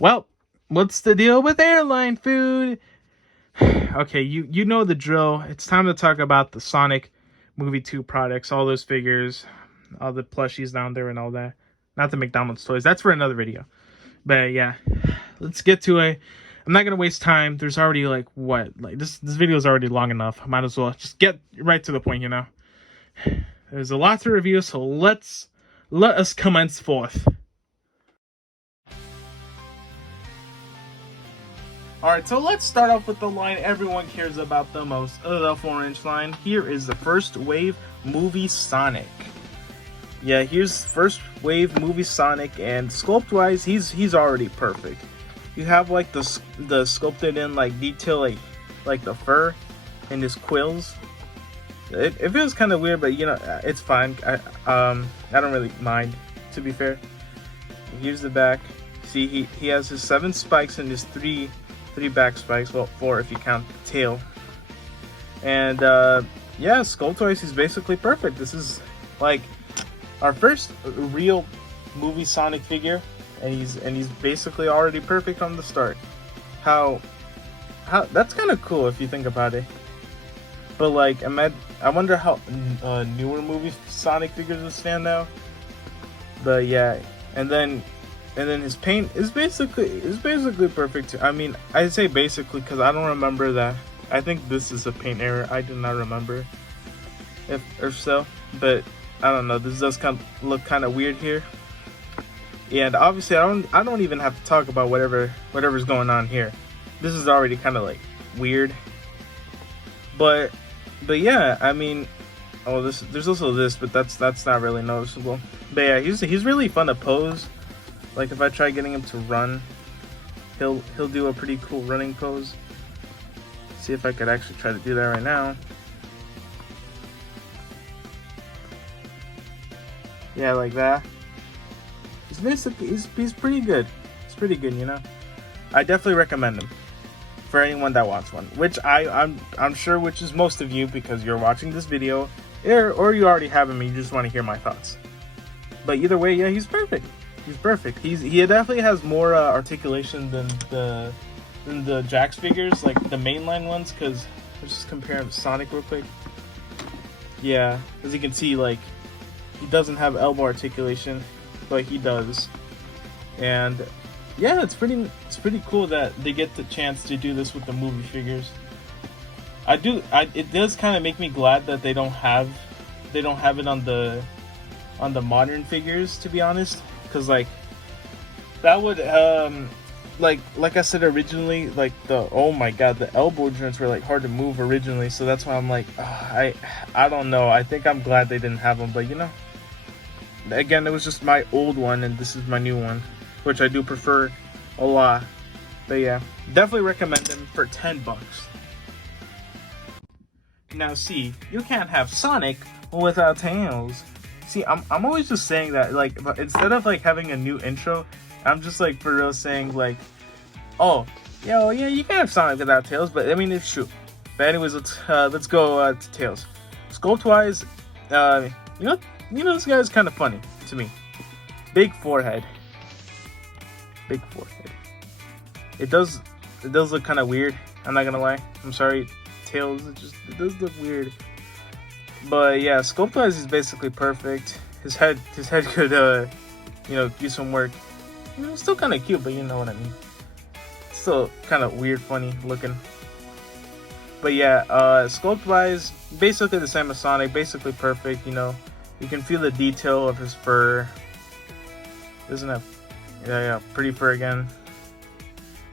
Well, what's the deal with airline food? Okay, you know the drill. It's time to talk about the Sonic Movie 2 products, all those figures, all the plushies down there and all that. Not the McDonald's toys. That's for another video. But yeah, let's get to it. I'm not gonna waste time. There's already this video is already long enough. I might as well just get right to the point, you know. There's a lot to review, so let us commence forth. Alright, so let's start off with the line everyone cares about the most, the 4-inch line. Here is the first wave movie Sonic. Yeah, here's first wave movie Sonic, and sculpt wise, he's already perfect. You have like the sculpted in like detail, like the fur and his quills. It feels kind of weird, but you know it's fine. I don't really mind, to be fair. Here's the back. See, he has his 7 spikes and his three back spikes. Well, 4 if you count the tail. And yeah, sculpt wise, he's basically perfect. This is like our first real movie Sonic figure, and he's basically already perfect from the start. How that's kind of cool if you think about it. But like, I wonder how newer movie Sonic figures would stand out. But yeah, and then his paint is basically perfect too. I mean, I say basically because I don't remember that. I think this is a paint error. I do not remember if so, but I don't know. This does look kind of weird here. And obviously, I don't even have to talk about whatever's going on here. This is already kind of like weird. But yeah, I mean, there's also this, but that's not really noticeable. But yeah, he's really fun to pose. Like if I try getting him to run, he'll do a pretty cool running pose. See if I could actually try to do that right now. Yeah, like that. He's pretty good. It's pretty good, you know. I definitely recommend him for anyone that wants one. Which I'm sure which is most of you, because you're watching this video, or you already have him and you just want to hear my thoughts. But either way, yeah, he's perfect. He's perfect. He definitely has more articulation than the Jakks figures, like the mainline ones. Because let's just compare him to Sonic real quick. Yeah, as you can see, like he doesn't have elbow articulation, but he does. And yeah, it's pretty cool that they get the chance to do this with the movie figures. It does kind of make me glad that they don't have it on the modern figures, to be honest, because like that would like I said originally, like oh my god, the elbow joints were like hard to move originally, so that's why I'm like, I don't know. I think I'm glad they didn't have them, but you know, again, it was just my old one and this is my new one, which I do prefer a lot. But yeah, definitely recommend them for $10. Now see, you can't have Sonic without Tails. See, I'm always just saying that, like, instead of like having a new intro, I'm just like for real saying like, oh, yeah, you can have Sonic without Tails, but I mean it's true. But anyways, let's go to Tails. Sculpt wise, you know this guy's kind of funny to me. Big forehead. It does look kind of weird. I'm not gonna lie. I'm sorry, Tails. It does look weird. But yeah, sculpt wise is basically perfect. His head could use some work. You know, it's still kind of cute, but you know what I mean. It's still kind of weird, funny looking. But yeah, sculpt wise, basically the same as Sonic. Basically perfect. You know, you can feel the detail of his fur. Isn't it? Yeah, pretty fur again.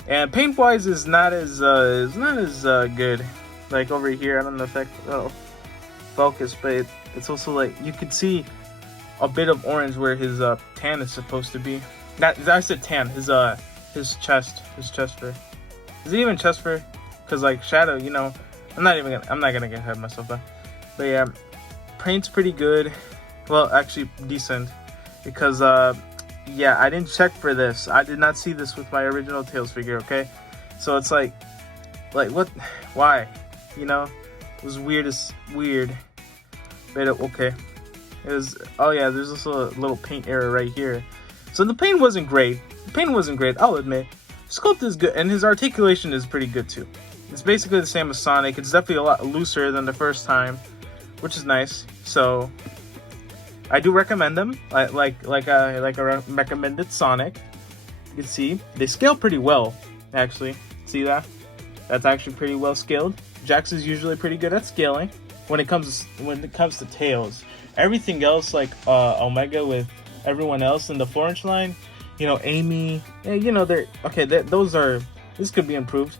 And paint wise is not as good. Like over here, I don't know if that focus, but it's also like you could see a bit of orange where his tan is supposed to be. I said tan. His chest fur. Is it even chest fur? Cause like Shadow, you know, I'm not gonna get ahead of myself though. But yeah, paint's pretty good. Well, actually decent, because yeah, I didn't check for this. I did not see this with my original Tails figure. Okay, so it's like what? Why? You know, it was weird. But okay, it was. Oh yeah, there's also a little paint error right here. So the paint wasn't great. I'll admit. Sculpt is good, and his articulation is pretty good too. It's basically the same as Sonic. It's definitely a lot looser than the first time, which is nice. So I do recommend them. Like I recommended Sonic. You can see they scale pretty well. Actually, see that? That's actually pretty well scaled. Jakks is usually pretty good at scaling when it comes to Tails. Everything else, like Omega with everyone else in the 4-inch line, you know, Amy, you know, they're okay. This could be improved,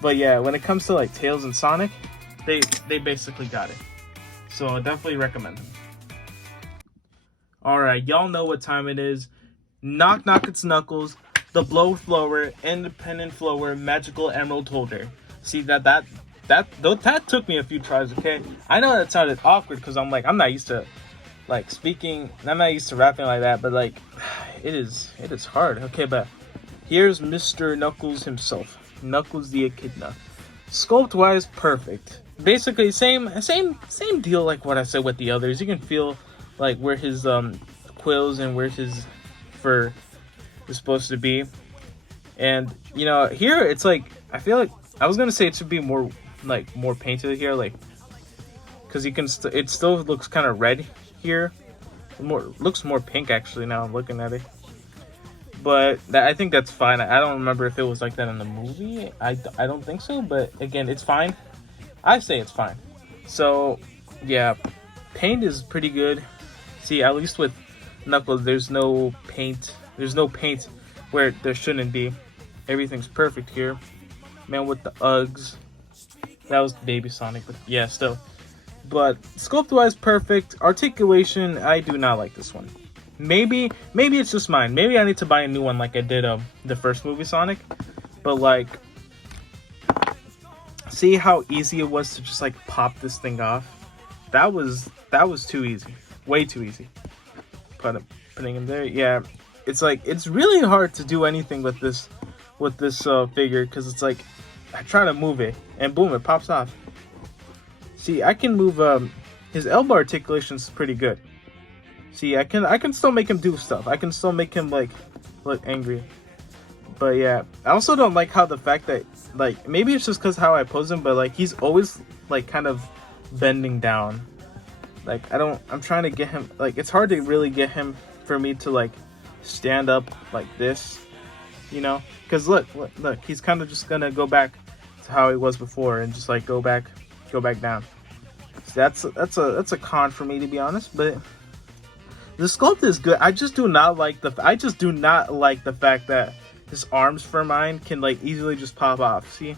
but yeah, when it comes to like Tails and Sonic, they basically got it. So I definitely recommend them. All right, y'all know what time it is. Knock knock, it's Knuckles, the blow thrower, independent flower, magical emerald holder. See that took me a few tries. Okay, I know that sounded awkward because I'm not used to like speaking. I'm not used to rapping like that, but like it is hard. Okay, but here's Mr. Knuckles himself, Knuckles the Echidna. Sculpt wise, perfect. Basically, same deal like what I said with the others. You can feel like where his quills and where his fur is supposed to be, and you know here it's like I feel like I was gonna say it should be more painted here, like because you can it still looks kind of red here. Looks more pink actually now I'm looking at it, but I think that's fine. I don't remember if it was like that in the movie. I don't think so, but again, it's fine. I say it's fine. So yeah, paint is pretty good. See, at least with Knuckles, there's no paint where there shouldn't be. Everything's perfect here. Man with the Uggs. That was Baby Sonic, but yeah, still. But sculpt-wise, perfect. Articulation, I do not like this one. Maybe it's just mine. Maybe I need to buy a new one like I did the first movie Sonic. But like, see how easy it was to just like pop this thing off? That was too easy. Way too easy. Putting him there, yeah. It's like it's really hard to do anything with this figure because it's like I try to move it and boom, it pops off. See, I can move his elbow articulation is pretty good. See, I can still make him do stuff. I can still make him like look angry. But yeah, I also don't like how the fact that like maybe it's just because how I pose him, but like he's always like kind of bending down. Like I'm trying to get him, like it's hard to really get him for me to like stand up like this, you know, because look, he's kind of just gonna go back to how he was before and just like go back down. So that's a con for me, to be honest, but the sculpt is good. I just do not like the fact that his arms for mine can like easily just pop off. See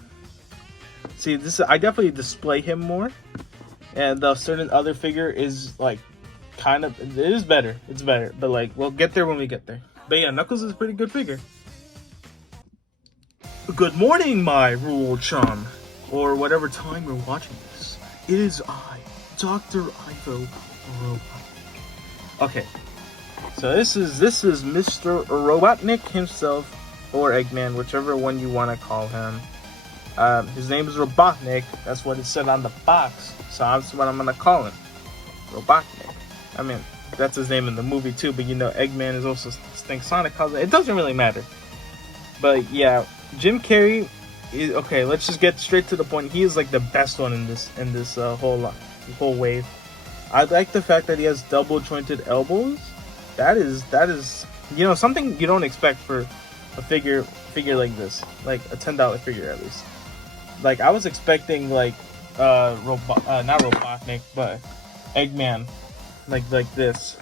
this, I definitely display him more, and the certain other figure is like kind of, it is better. It's better, but like we'll get there when we get there. But yeah, Knuckles is a pretty good figure. Good morning, my rural chum, or whatever time you're watching this. It is I, Dr. Ivo Robotnik. Okay, so this is Mr. Robotnik himself, or Eggman, whichever one you want to call him. His name is Robotnik. That's what it said on the box, so that's what I'm gonna call him, Robotnik. I mean, that's his name in the movie too, but you know, Eggman is also thing Sonic calls it. It doesn't really matter. But yeah, Jim Carrey is okay. Let's just get straight to the point. He is like the best one in this whole wave. I like the fact that he has double jointed elbows. That is you know something you don't expect for a figure like this, like a $10 figure at least. Like I was expecting like not Robotnik, but Eggman, like this.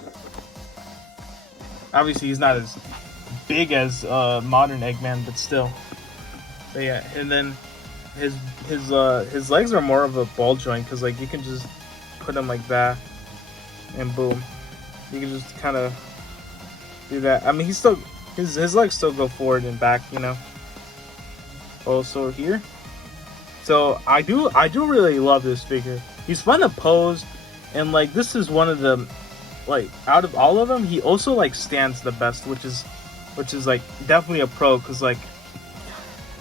Obviously he's not as big as modern Eggman, but still. But yeah, and then his legs are more of a ball joint because like you can just put him like that, and boom, you can just kind of do that. I mean, he's still his legs still go forward and back, you know. Also here, so I do really love this figure. He's fun to pose, and like this is one of the like out of all of them, he also like stands the best, which is like definitely a pro because like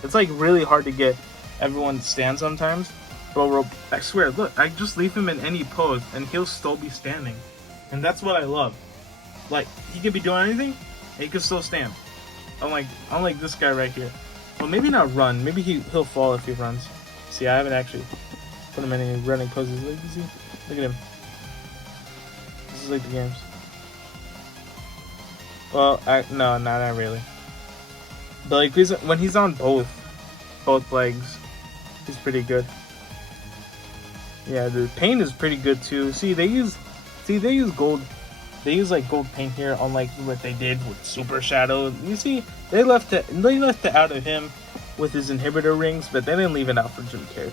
it's like really hard to get everyone to stand sometimes. But I swear, look, I just leave him in any pose and he'll still be standing, and that's what I love. Like he could be doing anything, He can still stand. Unlike this guy right here. Well, maybe not run. Maybe he'll fall if he runs. See, I haven't actually put him in any running poses. Like, you see? Look at him. This is like the games. Well, no, not really. But like when he's on both legs, he's pretty good. Yeah, the paint is pretty good too. See, they use gold. They use like gold paint here, unlike what they did with Super Shadow. You see, they left it out of him with his inhibitor rings, but they didn't leave it out for Jim Carrey.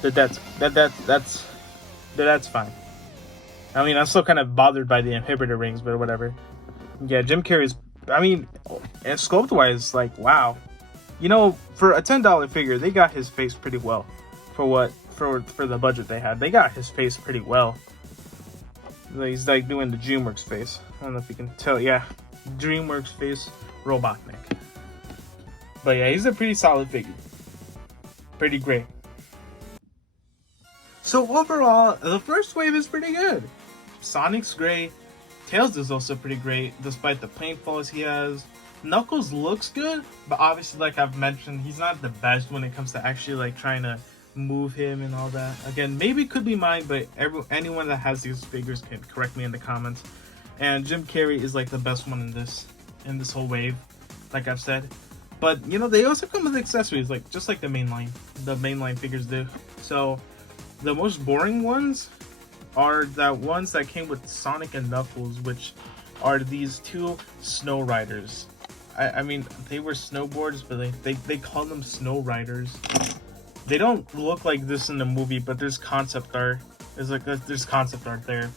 But that's fine. I mean, I'm still kind of bothered by the inhibitor rings, but whatever. Yeah, Jim Carrey's. I mean, and sculpt wise, like wow, you know, for a $10 figure, they got his face pretty well. For the budget they had, they got his face pretty well. He's like doing the DreamWorks face. I don't know if you can tell. Yeah, DreamWorks face, Robotnik. But yeah, he's a pretty solid figure. Pretty great. So overall, the first wave is pretty good. Sonic's great. Tails is also pretty great, despite the paint flaws he has. Knuckles looks good, but obviously, like I've mentioned, he's not the best when it comes to actually like trying to move him and all that. Again, maybe it could be mine, but anyone that has these figures can correct me in the comments. And Jim Carrey is like the best one in this whole wave, like I've said. But you know, they also come with accessories, like just like the mainline figures do. So the most boring ones are the ones that came with Sonic and Knuckles, which are these two snow riders. I mean, they were snowboards, but they call them snow riders. They don't look like this in the movie, but there's concept art. There's concept art there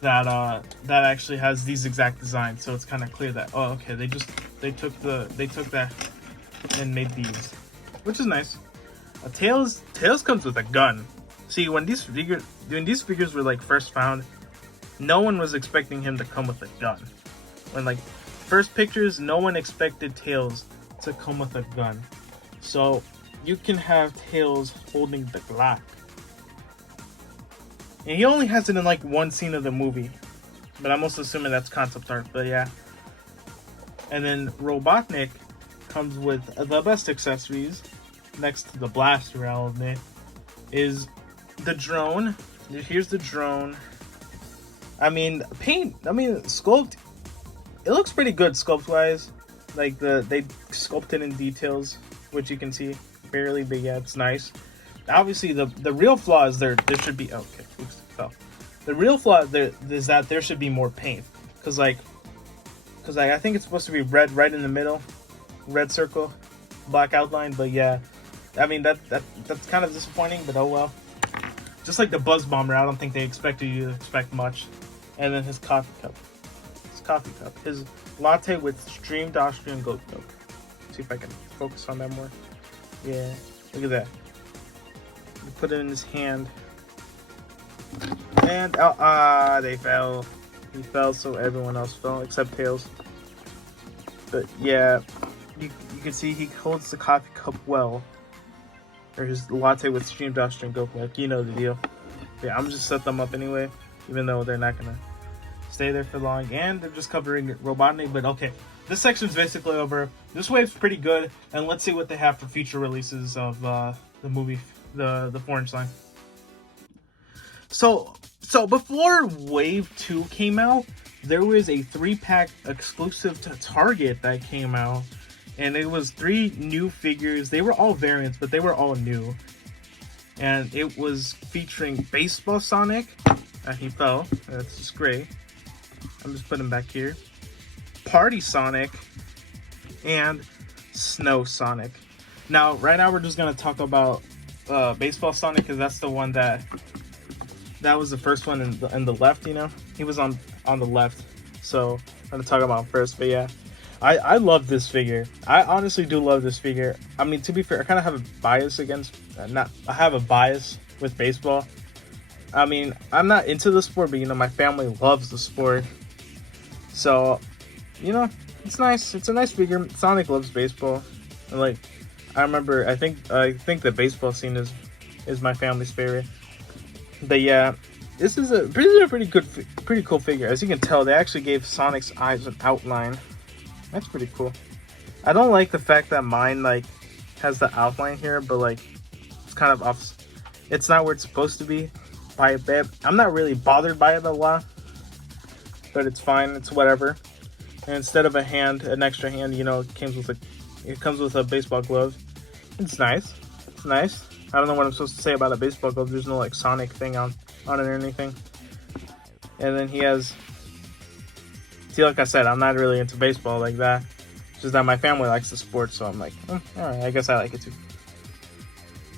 that actually has these exact designs. So it's kind of clear that okay, they took that and made these, which is nice. Tails comes with a gun. See, when these figures were like first found, no one was expecting him to come with a gun. When like first pictures, no one expected Tails to come with a gun. So you can have Tails holding the Glock. And he only has it in like one scene of the movie. But I'm also assuming that's concept art, but yeah. And then Robotnik comes with the best accessories, next to the blaster, I'll admit, is the drone. Here's the drone. Sculpt. It looks pretty good sculpt-wise. Like they sculpted in details, which you can see. Barely, but yeah, it's nice. Obviously, the real flaw is there should be the real flaw there is that there should be more paint, because I think it's supposed to be red right in the middle, red circle, black outline. But yeah, I mean that's kind of disappointing, but oh well. Just like the Buzz Bomber, I don't think they expected you to expect much. And then his coffee cup, his latte with streamed Austrian goat milk. See if I can focus on that more. Yeah, look at that. He put it in his hand. And, they fell. He fell, so everyone else fell, except Tails. But, yeah, you can see he holds the coffee cup well. Or his latte with streamed Austrian goat milk. You know the deal. Yeah, I'm just set them up anyway, even though they're not gonna stay there for long. And they're just covering Robotnik, but okay. This section's basically over. This wave's pretty good, and let's see what they have for future releases of the movie, the 4-inch line. So before Wave 2 came out, there was a 3-pack exclusive to Target that came out, and it was 3 new figures. They were all variants, but they were all new. And it was featuring Baseball Sonic. He fell. That's just great. I'm just putting him back here. Party Sonic and Snow Sonic. Now, right now we're just gonna talk about Baseball Sonic, because that's the one that was the first one in the left. You know, he was on the left, so I'm gonna talk about him first. But yeah, I love this figure. I honestly do love this figure. I mean, to be fair, I kind of have a bias against I have a bias with baseball. I mean, I'm not into the sport, but you know, my family loves the sport, so. You know, it's nice. It's a nice figure. Sonic loves baseball. And like, I think the baseball scene is my family's favorite. But yeah, this is a pretty cool figure. As you can tell, they actually gave Sonic's eyes an outline. That's pretty cool. I don't like the fact that mine like has the outline here, but like it's kind of off. It's not where it's supposed to be by a bit. I'm not really bothered by it a lot, but it's fine. It's whatever. And instead of a hand, an extra hand, you know, it comes with a baseball glove. It's nice. It's nice. I don't know what I'm supposed to say about a baseball glove. There's no like Sonic thing on it or anything. And then he has. See, like I said, I'm not really into baseball like that. It's just that my family likes the sport, so I'm like, all right, I guess I like it too.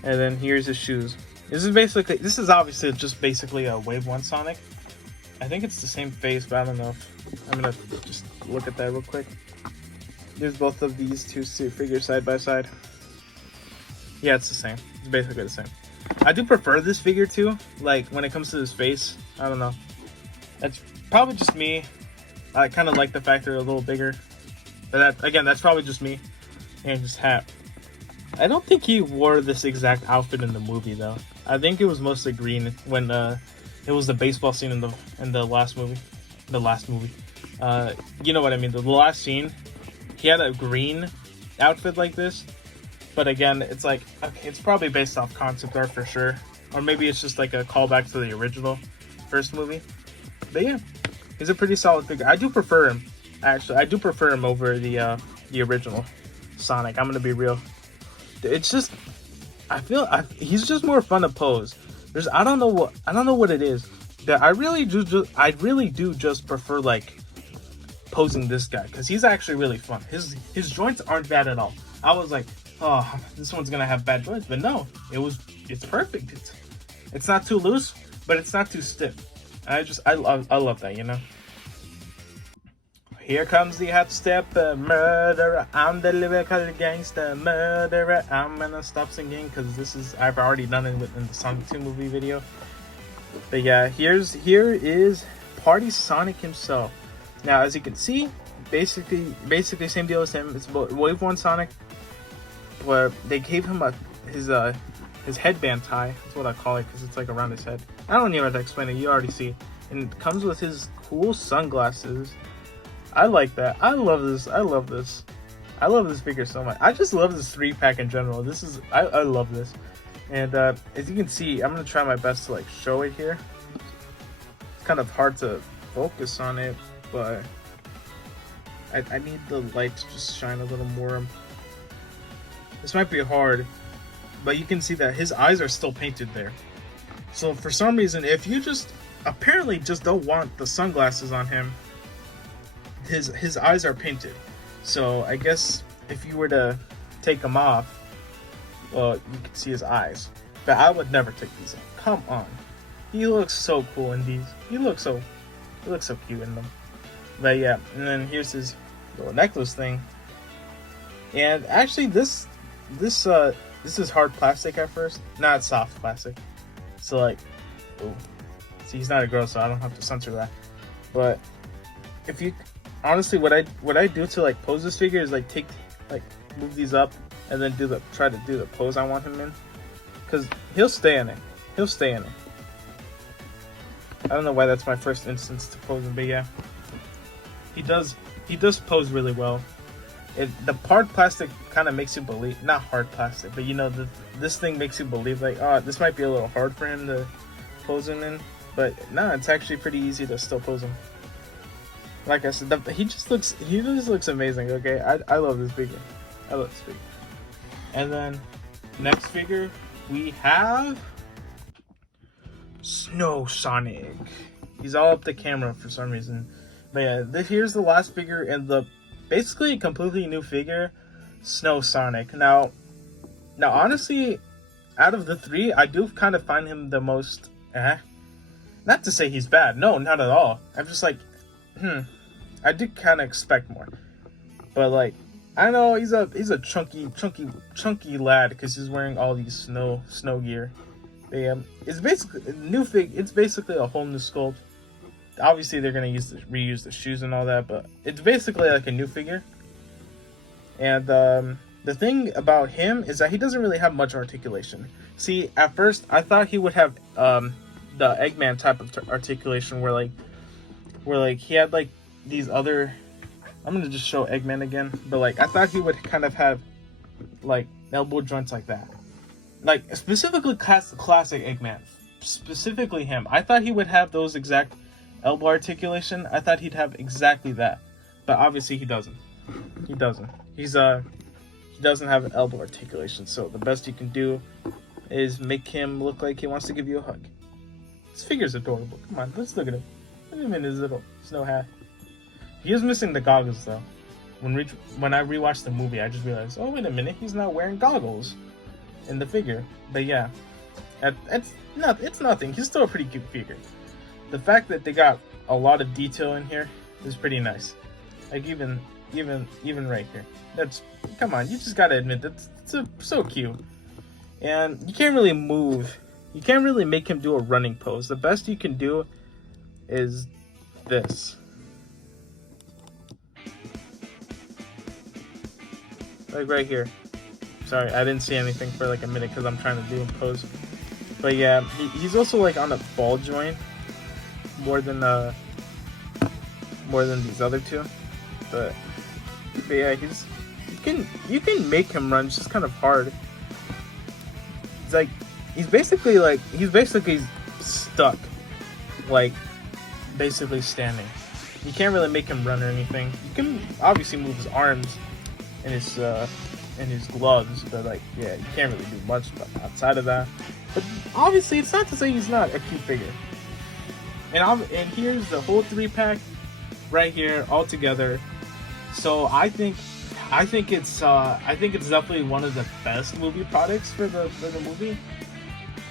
And then here's his shoes. This is obviously just basically a Wave 1 Sonic. I think it's the same face, but I don't know if I'm gonna just look at that real quick. There's both of these two figures side by side. Yeah, it's the same. It's basically the same. I do prefer this figure too. Like when it comes to his face, I don't know. That's probably just me. I kind of like the fact they're a little bigger. But that's probably just me. And his hat. I don't think he wore this exact outfit in the movie though. I think it was mostly green when it was the baseball scene in the last movie. The last movie. You know what I mean. The last scene, he had a green outfit like this. But again, it's like, okay, it's probably based off concept art for sure. Or maybe it's just like a callback to the original first movie. But yeah, he's a pretty solid figure. I do prefer him. Actually, I do prefer him over the original Sonic. I'm gonna be real. It's just, he's just more fun to pose. I don't know what it is. That I really do just prefer like posing this guy because he's actually really fun. His joints aren't bad at all. I was like, oh, this one's gonna have bad joints, but no, it's perfect. It's not too loose, but it's not too stiff. I love that, you know. Here comes the hot step, murderer. I'm the lyrical gangster, murderer. I'm gonna stop singing because I've already done it in the Sonic 2 movie video. But yeah, here is Party Sonic himself. Now, as you can see, basically same deal as him. It's Wave 1 Sonic, where they gave him his headband tie. That's what I call it because it's like around his head. I don't even have to explain it. You already see. And it comes with his cool sunglasses. I like that. I love this. I love this figure so much. I just love this 3-pack in general. I love this. And as you can see, I'm gonna try my best to like show it here. It's kind of hard to focus on it, but I need the light to just shine a little more. This might be hard, but you can see that his eyes are still painted there. So for some reason, if you apparently just don't want the sunglasses on him, his eyes are painted. So I guess if you were to take them off, well, you can see his eyes. But I would never take these off. Come on. He looks so cool in these. He looks so cute in them. But yeah, and then here's his little necklace thing. And actually this is hard plastic at first. Not soft plastic. So like, oh, see, he's not a girl, so I don't have to censor that. But if you honestly, what I do to like pose this figure is like move these up and then try to do the pose I want him in, because he'll stay in it. I don't know why that's my first instance to pose him, but yeah, he does pose really well. The hard plastic kind of makes you believe, not hard plastic, but you know, this thing makes you believe like, oh, this might be a little hard for him to pose him in, but no, it's actually pretty easy to still pose him. Like I said, he just looks amazing. Okay, I love this figure. And then next figure we have Snow Sonic. He's all up the camera for some reason. But yeah, here's the last figure in the basically completely new figure, Snow Sonic. Now honestly, out of the three, I do kind of find him the most not to say he's bad. No, not at all. I'm just like, I did kind of expect more, but like, I know he's a chunky lad because he's wearing all these snow gear. It's basically a new fig. It's basically a whole new sculpt. Obviously, they're gonna reuse the shoes and all that, but it's basically like a new figure. And the thing about him is that he doesn't really have much articulation. See, at first I thought he would have the Eggman type of articulation, where he had like these other I'm gonna just show Eggman again, but like I thought he would kind of have like elbow joints like that, like specifically classic Eggman, specifically him. I thought he would have those exact elbow articulation. I thought he'd have exactly that, but obviously he doesn't. He doesn't. He doesn't have an elbow articulation. So the best you can do is make him look like he wants to give you a hug. This figure's adorable. Come on, let's look at him. Look at him in his little snow hat. He is missing the goggles though. When I rewatched the movie, I just realized, oh wait a minute, he's not wearing goggles in the figure. But yeah, it's nothing. He's still a pretty cute figure. The fact that they got a lot of detail in here is pretty nice. Like even right here. Come on, you just gotta admit that's so cute. And you can't really move. You can't really make him do a running pose. The best you can do is this. Like right here. Sorry, I didn't see anything for like a minute because I'm trying to do a pose. But yeah, he's also like on a ball joint more than these other two. But yeah, you can make him run. It's just kind of hard. It's like he's basically stuck, like basically standing. You can't really make him run or anything. You can obviously move his arms and his gloves, but like yeah, you can't really do much outside of that. But obviously, it's not to say he's not a cute figure. And here's the whole 3-pack right here all together. So I think it's definitely one of the best movie products for the movie,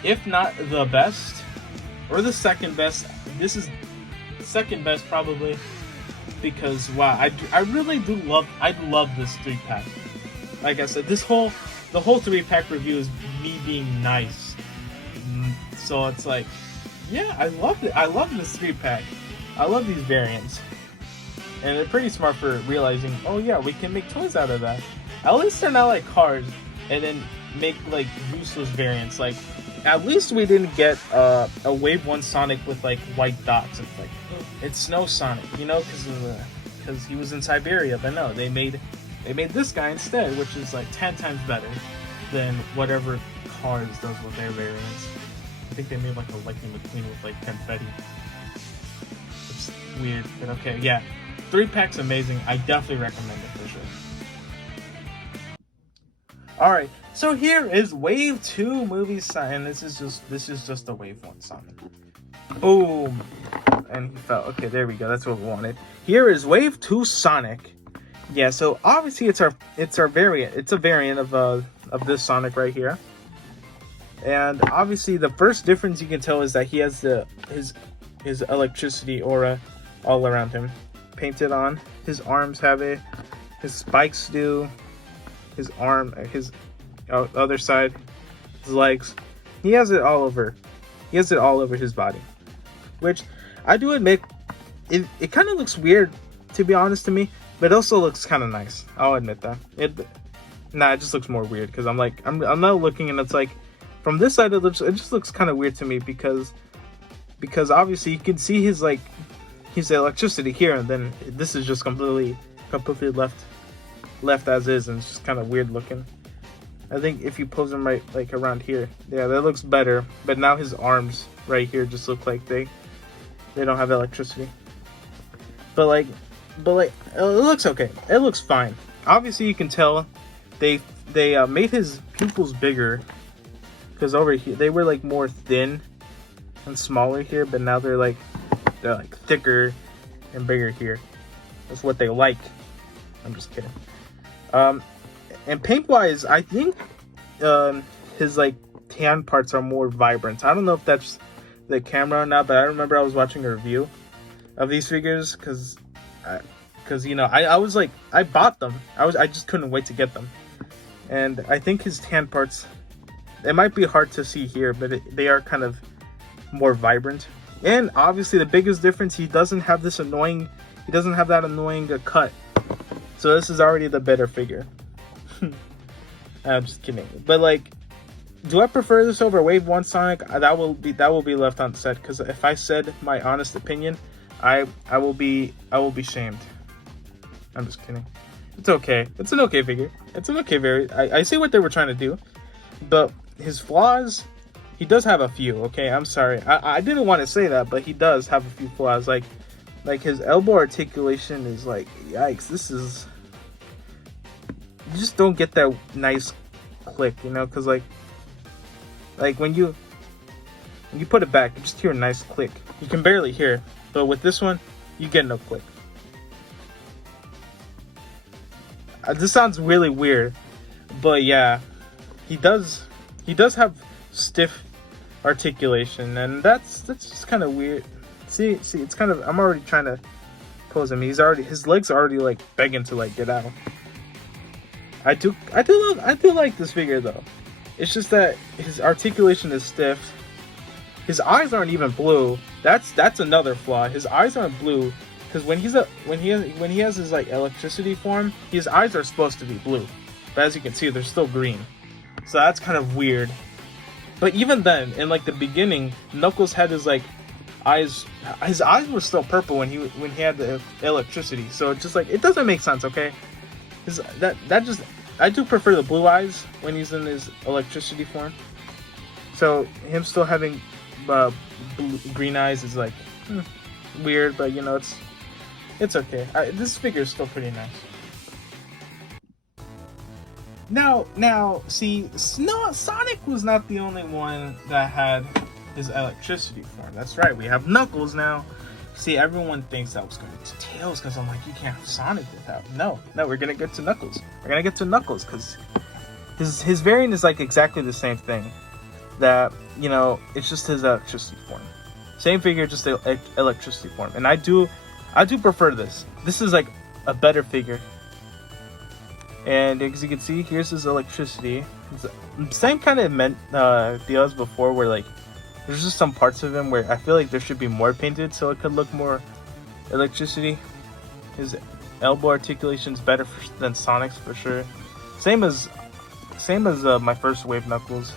if not the best or the second best. This is second best probably, because wow, I really do love this 3-pack. Like I said, the whole 3-pack review is me being nice. So it's like, yeah, I love it. I love this 3-pack. I love these variants. And they're pretty smart for realizing, oh yeah, we can make toys out of that. At least they're not like cars and then make like useless variants. Like, at least we didn't get a Wave 1 Sonic with like white dots. It's like, it's Snow Sonic, you know, because he was in Siberia. But no, they made this guy instead, which is like 10 times better than whatever Cars does with their variants. I think they made like a Lightning McQueen with like confetti. It's weird, but okay, yeah. 3-pack's amazing. I definitely recommend it for sure. Alright, so here is Wave 2 movie Sonic, and this is just the Wave 1 Sonic. Boom! And he fell. Okay, there we go. That's what we wanted. Here is Wave 2 Sonic. Yeah, so obviously it's our variant. It's a variant of this Sonic right here. And obviously the first difference you can tell is that he has his electricity aura all around him painted on. His arms have it. His spikes do. His other side, his legs. He has it all over. He has it all over his body. Which I do admit, it kind of looks weird, to be honest to me, but it also looks kind of nice. I'll admit that. It just looks more weird because I'm now looking and it's like, from this side it just looks kind of weird to me because obviously you can see his electricity here, and then this is just completely left as is, and it's just kind of weird looking. I think if you pose him right like around here, yeah, that looks better. But now his arms right here just look like they don't have electricity. But like it looks okay. It looks fine. Obviously you can tell they made his pupils bigger, because over here they were like more thin and smaller here, but now they're like thicker and bigger here. That's what they like. I'm just kidding. And paint wise, I think his like tan parts are more vibrant. I don't know if that's the camera or not, but I remember I was watching a review of these figures because you know I was like, I bought them. I just couldn't wait to get them. And I think his tan parts, it might be hard to see here, but they are kind of more vibrant. And obviously the biggest difference, he doesn't have that annoying cut. So this is already the better figure. I'm just kidding. But like, do I prefer this over Wave 1 Sonic? That will be left unsaid, because if I said my honest opinion, I will be shamed. I'm just kidding. It's okay. It's an okay figure. It's an okay I see what they were trying to do, but his flaws, he does have a few. Okay, I'm sorry. I didn't want to say that, but he does have a few flaws. Like his elbow articulation is like, yikes. This is, you just don't get that nice click, you know, because like when you put it back, you just hear a nice click. You can barely hear it, but with this one, you get no click. This sounds really weird, but yeah, he does have stiff articulation, and that's just kind of weird. See, it's kind of, I'm already trying to pose him. His legs are already like begging to like get out. I do like this figure though. It's just that his articulation is stiff. His eyes aren't even blue. That's another flaw. His eyes aren't blue. Because when he has his like electricity form, his eyes are supposed to be blue, but as you can see, they're still green. So that's kind of weird. But even then, in like the beginning, Knuckles had his like eyes. His eyes were still purple when he had the electricity. So it's just like, it doesn't make sense. Okay, I do prefer the blue eyes when he's in his electricity form. So him still having green eyes is like weird, but you know, it's okay. This figure is still pretty nice. Now, see, Sonic was not the only one that had his electricity form. That's right, we have Knuckles now. See, everyone thinks that was going to Tails, because I'm like, you can't have Sonic without. No, we're gonna get to Knuckles. We're gonna get to Knuckles because his variant is like exactly the same thing. That, you know, it's just his electricity form. Same figure, just the electricity form. And I do prefer this. This is like a better figure. And as you can see, here's his electricity. It's the same kind of deal as before, where like there's just some parts of him where I feel like there should be more painted so it could look more electricity. His elbow articulation is better than Sonic's for sure. Same as my first wave Knuckles.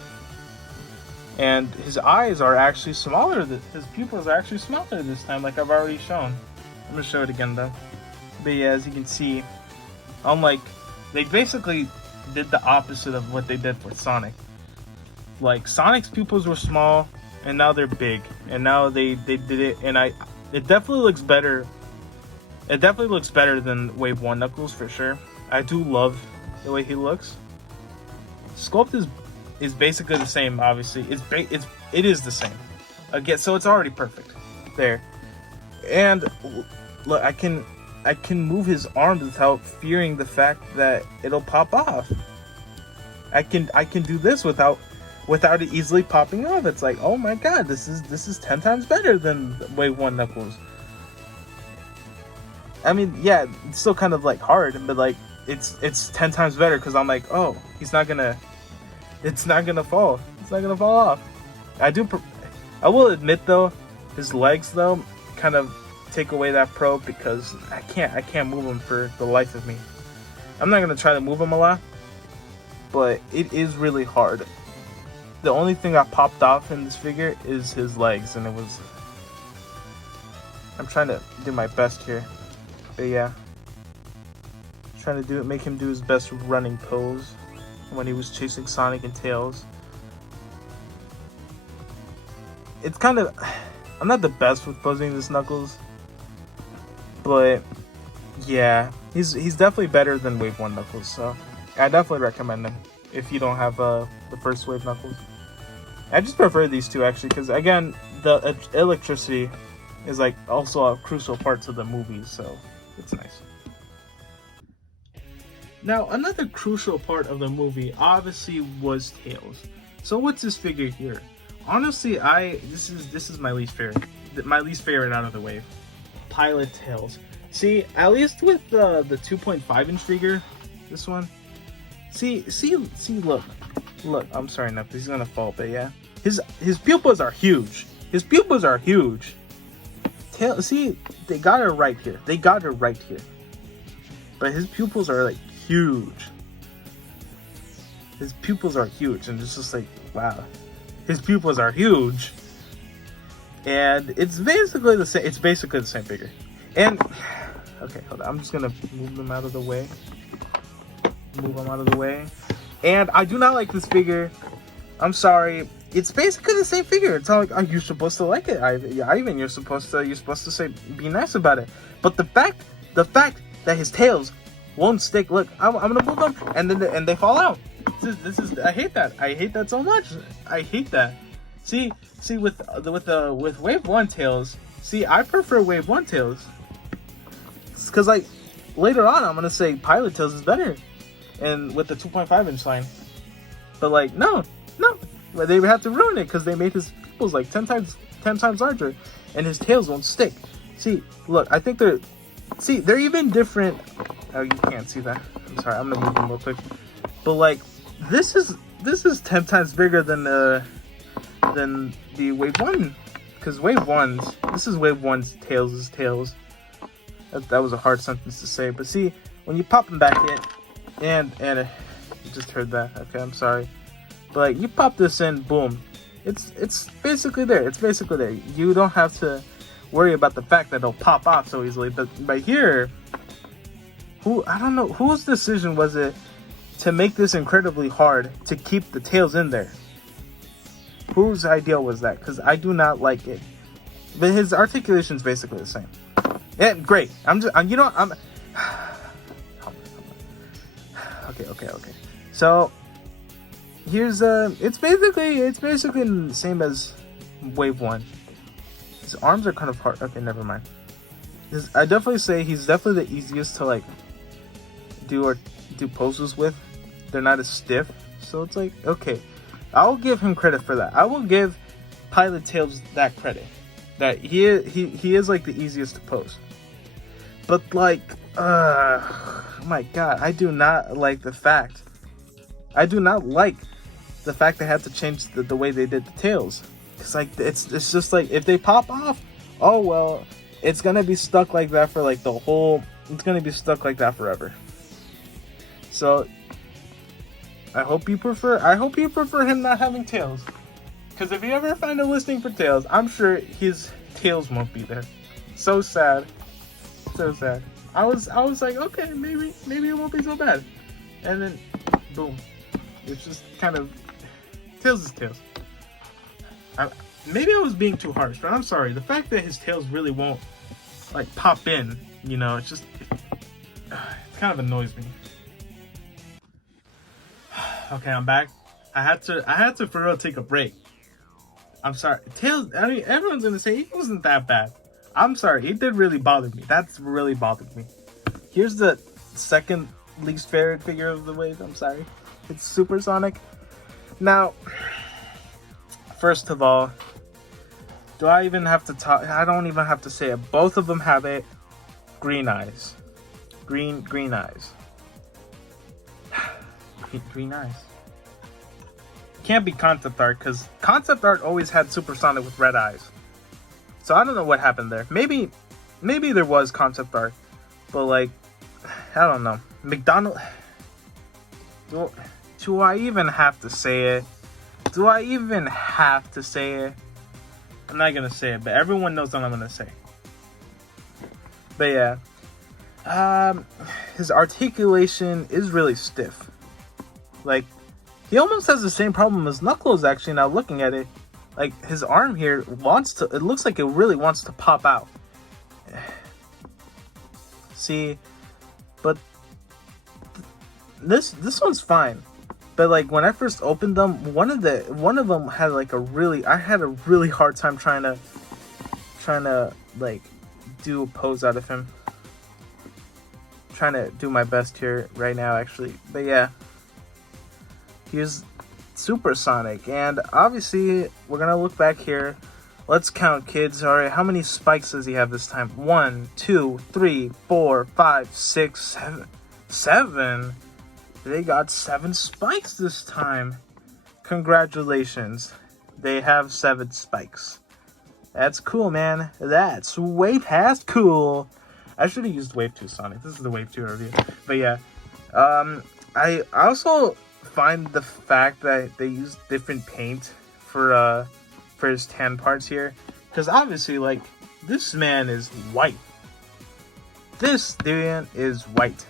And his eyes are actually smaller. His pupils are actually smaller this time, like I've already shown. I'm gonna show it again though. But yeah, as you can see, unlike, they basically did the opposite of what they did for Sonic. Like Sonic's pupils were small, and now they're big. And now they did it, and it definitely looks better. It definitely looks better than Wave 1 Knuckles for sure. I do love the way he looks. Sculpt is basically the same. Obviously, it is the same. Again, so it's already perfect there. And look, I can move his arms without fearing the fact that it'll pop off. I can do this without it easily popping off. It's like, oh my god, this is 10 times better than Wave 1 Knuckles. I mean, yeah, it's still kind of like hard, but like it's 10 times better because I'm like, oh, it's not gonna fall. It's not gonna fall off. I will admit though, his legs though kind of take away that pro because I can't move him for the life of me. I'm not gonna try to move him a lot, but it is really hard. The only thing that popped off in this figure is his legs, and I'm trying to do my best here, but yeah, trying to make him do his best running pose when he was chasing Sonic and Tails. It's kind of, I'm not the best with posing this Knuckles, but yeah, he's definitely better than Wave 1 Knuckles, so I definitely recommend him if you don't have the first Wave Knuckles. I just prefer these two actually, because again, the electricity is like also a crucial part to the movie, so it's nice. Now, another crucial part of the movie obviously was Tails. So what's this figure here? Honestly, this is my least favorite. My least favorite out of the wave. Pilot Tails. See, at least with the 2.5 inch figure, this one. See, look, I'm sorry, no, he's gonna fall, but yeah. His pupils are huge. His pupils are huge. See, they got it right here. But his pupils are like huge. His pupils are huge, and it's just like, wow. His pupils are huge. And it's basically the same figure. And Okay, hold on. I'm just gonna move them out of the way. Move them out of the way. And I do not like this figure. I'm sorry. It's basically the same figure. It's not like, oh, you're supposed to like it, Ivan. You're supposed to say, be nice about it. But the fact that his tails won't stick. Look, I'm gonna move them, and then they fall out. This is I hate that. I hate that so much. I hate that. See with wave 1 tails. See, I prefer wave 1 tails. Because like later on, I'm gonna say pilot tails is better, and with the 2.5-inch line. But like no, but they have to ruin it because they made his pupils like 10 times larger, and his tails won't stick. See, look, I think they're even different. Oh, you can't see that. I'm sorry. I'm gonna move them real quick. But like, this is 10 times bigger than the wave 1, because this is wave 1's tails. That was a hard sentence to say. But see, when you pop them back in, and you just heard that. Okay, I'm sorry. But like, you pop this in, boom. It's basically there. It's basically there. You don't have to worry about the fact that it'll pop off so easily. But right here, I don't know whose decision was it to make this incredibly hard to keep the tails in there. Whose idea was that? Because I do not like it. But his articulation is basically the same. Yeah, great. Okay. So here's it's basically the same as wave 1. His arms are kind of hard. Okay, never mind. I definitely say he's definitely the easiest to like do poses with. They're not as stiff, so it's like, okay, I'll give him credit for that. I will give Pilot Tails that credit, that he is like the easiest to pose. But like, oh my god, I do not like the fact they had to change the way they did the tails. Cause like it's just like, if they pop off, oh well, it's gonna be stuck like that for like it's gonna be stuck like that forever. So I hope you prefer him not having tails. Cause if you ever find a listing for tails, I'm sure his tails won't be there. So sad. So sad. I was like, okay, maybe it won't be so bad. And then boom. It's just kind of tails is tails. Maybe I was being too harsh, but I'm sorry. The fact that his tails really won't like pop in, you know, it kind of annoys me. Okay, I'm back. I had to for real take a break. I'm sorry. Tails, I mean, everyone's gonna say he wasn't that bad. I'm sorry, it did really bother me. That's really bothered me. Here's the second least favorite figure of the wave. I'm sorry. It's Supersonic. Now, first of all, do I even have to talk? I don't even have to say it. Both of them have it. Green eyes. Green eyes. Green eyes. Can't be concept art, because concept art always had Supersonic with red eyes. So I don't know what happened there. Maybe there was concept art, but like, I don't know. McDonald. Do I even have to say it? Do I even have to say it? I'm not gonna say it, but everyone knows what I'm gonna say. But yeah, his articulation is really stiff. Like, he almost has the same problem as Knuckles, actually, now looking at it. Like, his arm here it looks like it really wants to pop out. See, but this one's fine. But like, when I first opened them, one of them had like I had a really hard time trying to like do a pose out of him. Trying to do my best here right now, actually. But yeah, here's Supersonic, and obviously we're gonna look back here. Let's count, kids. All right, how many spikes does he have this time? 1, 2, 3, 4, 5, 6, 7. They got 7 spikes this time. Congratulations. They have 7 spikes. That's cool, man. That's way past cool. I should have used Wave 2 Sonic. This is the Wave 2 review. But yeah. I also find the fact that they use different paint for his tan parts here. Because obviously, like, this man is white. this variant is white.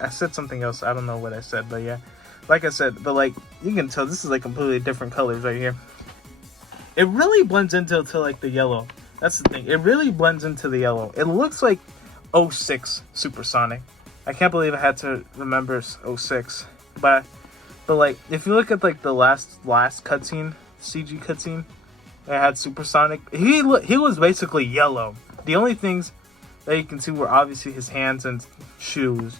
I said something else. I don't know what I said, but yeah. Like I said, but like, you can tell this is like completely different colors right here. It really blends into like the yellow. That's the thing. It really blends into the yellow. It looks like 06 Supersonic. I can't believe I had to remember 06. But like, if you look at like the last cutscene, CG cutscene, that had Supersonic, he was basically yellow. The only things that you can see were obviously his hands and shoes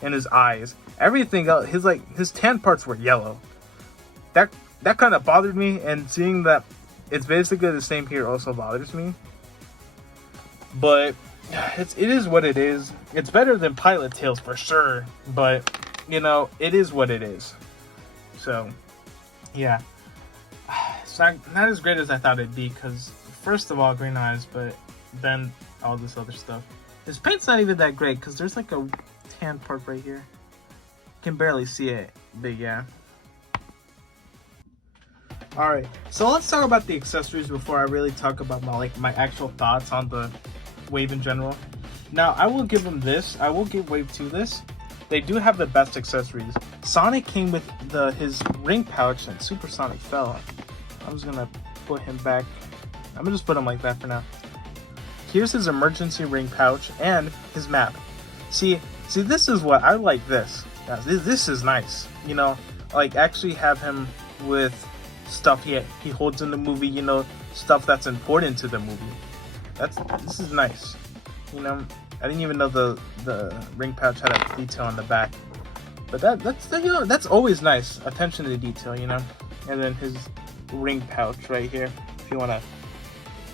and his eyes. Everything else, his tan parts were yellow. That kind of bothered me, and seeing that it's basically the same here also bothers me. But it is what it is. It's better than Pilot Tales for sure, but you know, it is what it is. So yeah, it's not as great as I thought it'd be, because first of all, green eyes, but then all this other stuff. His paint's not even that great, because there's like a tan part right here. You can barely see it, but yeah. Alright, so let's talk about the accessories before I really talk about my actual thoughts on the Wave in general. Now, I will give them this. I will give Wave 2 this. They do have the best accessories. Sonic came with his ring pouch, and Supersonic fell. I'm just gonna put him back. I'm gonna just put him like that for now. Here's his emergency ring pouch and his map. See, this is what I like. This is nice. You know, like actually have him with stuff he holds in the movie. You know, stuff that's important to the movie. This is nice. You know, I didn't even know the ring pouch had a detail on the back, but that's always nice. Attention to detail, you know. And then his ring pouch right here. If you want to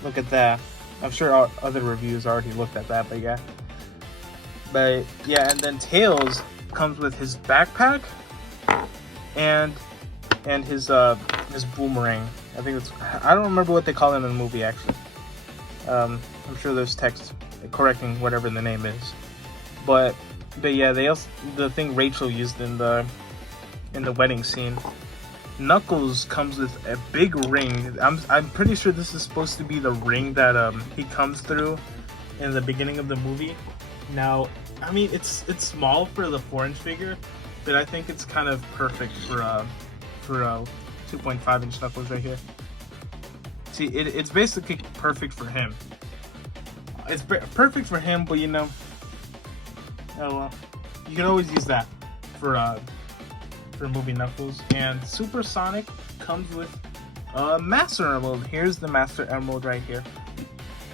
look at that, I'm sure other reviews already looked at that, but yeah. And then Tails comes with his backpack and his boomerang. I don't remember what they call it in the movie actually. I'm sure there's text correcting whatever the name is, but yeah, the thing Rachel used in the wedding scene. Knuckles comes with a big ring. I'm pretty sure this is supposed to be the ring that he comes through in the beginning of the movie. Now, I mean, it's small for the 4-inch figure, but I think it's kind of perfect for 2.5-inch Knuckles right here. See, it's basically perfect for him. It's perfect for him, but you know, oh well, you can always use that for movie Knuckles. And Supersonic comes with a Master Emerald. Here's the Master Emerald right here.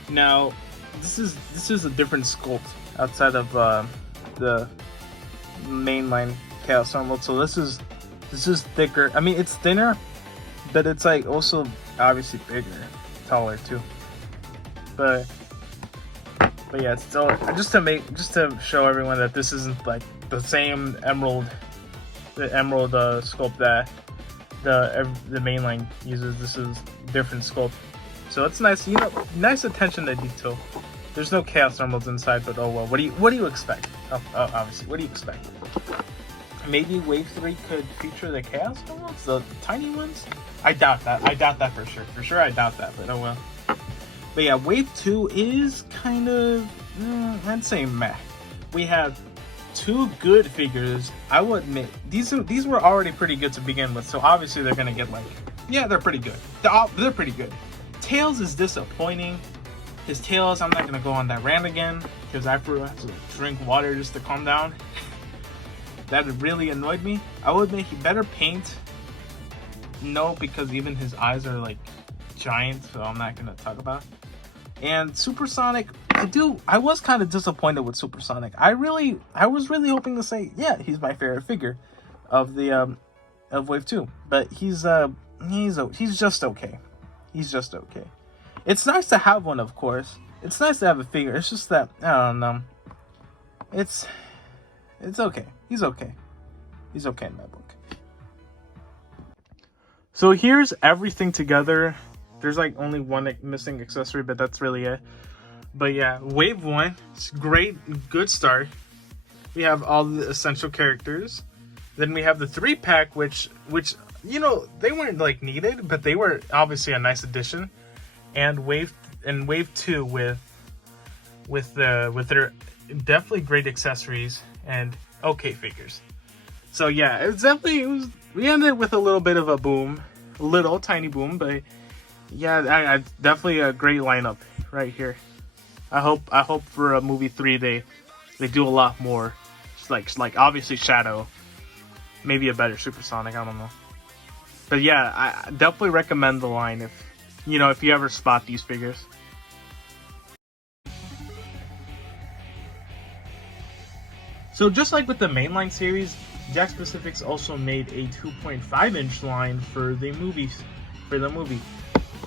Now, this is a different sculpt outside of the mainline Chaos Emerald. So this is thicker. I mean, it's thinner, but it's like also obviously bigger, taller too. But yeah, it's still just to show everyone that this isn't like the same emerald sculpt that the mainline uses. This is different sculpt, so it's nice. You know, nice attention to detail. There's no Chaos Emeralds inside, but oh well. What do you expect? Obviously, what do you expect? Maybe Wave 3 could feature the Chaos Emeralds, the tiny ones. I doubt that for sure. For sure, I doubt that. But oh well. But yeah, Wave 2 is kind of, I'd say meh. We have 2 good figures. I will admit, these were already pretty good to begin with, so obviously they're gonna get like, yeah, they're pretty good. They're pretty good. Tails is disappointing. His Tails, I'm not gonna go on that rant again, because I have to drink water just to calm down. That really annoyed me. I would admit he better paint. No, because even his eyes are like giant, so I'm not gonna talk about it. And Supersonic, I was kind of disappointed with Supersonic. I was really hoping to say, yeah, he's my favorite figure of the of Wave 2, but he's just okay. He's just okay. It's nice to have one, of course. It's nice to have a figure. It's just that I don't know. It's okay. He's okay. He's okay in my book. So here's everything together. There's like only one missing accessory, but that's really it. But yeah, Wave 1, it's great, good start. We have all the essential characters. Then we have the 3-pack, which you know, they weren't like needed, but they were obviously a nice addition. And Wave 2 with with their definitely great accessories and okay figures. So yeah, we ended with a little bit of a boom, a little tiny boom, but yeah, I definitely a great lineup right here. I hope for a movie 3 they do a lot more. Just like obviously Shadow, maybe a better Supersonic, I don't know. But yeah, I definitely recommend the line if you ever spot these figures. So just like with the mainline series, Jakks Pacifics also made a 2.5-inch line for the movies.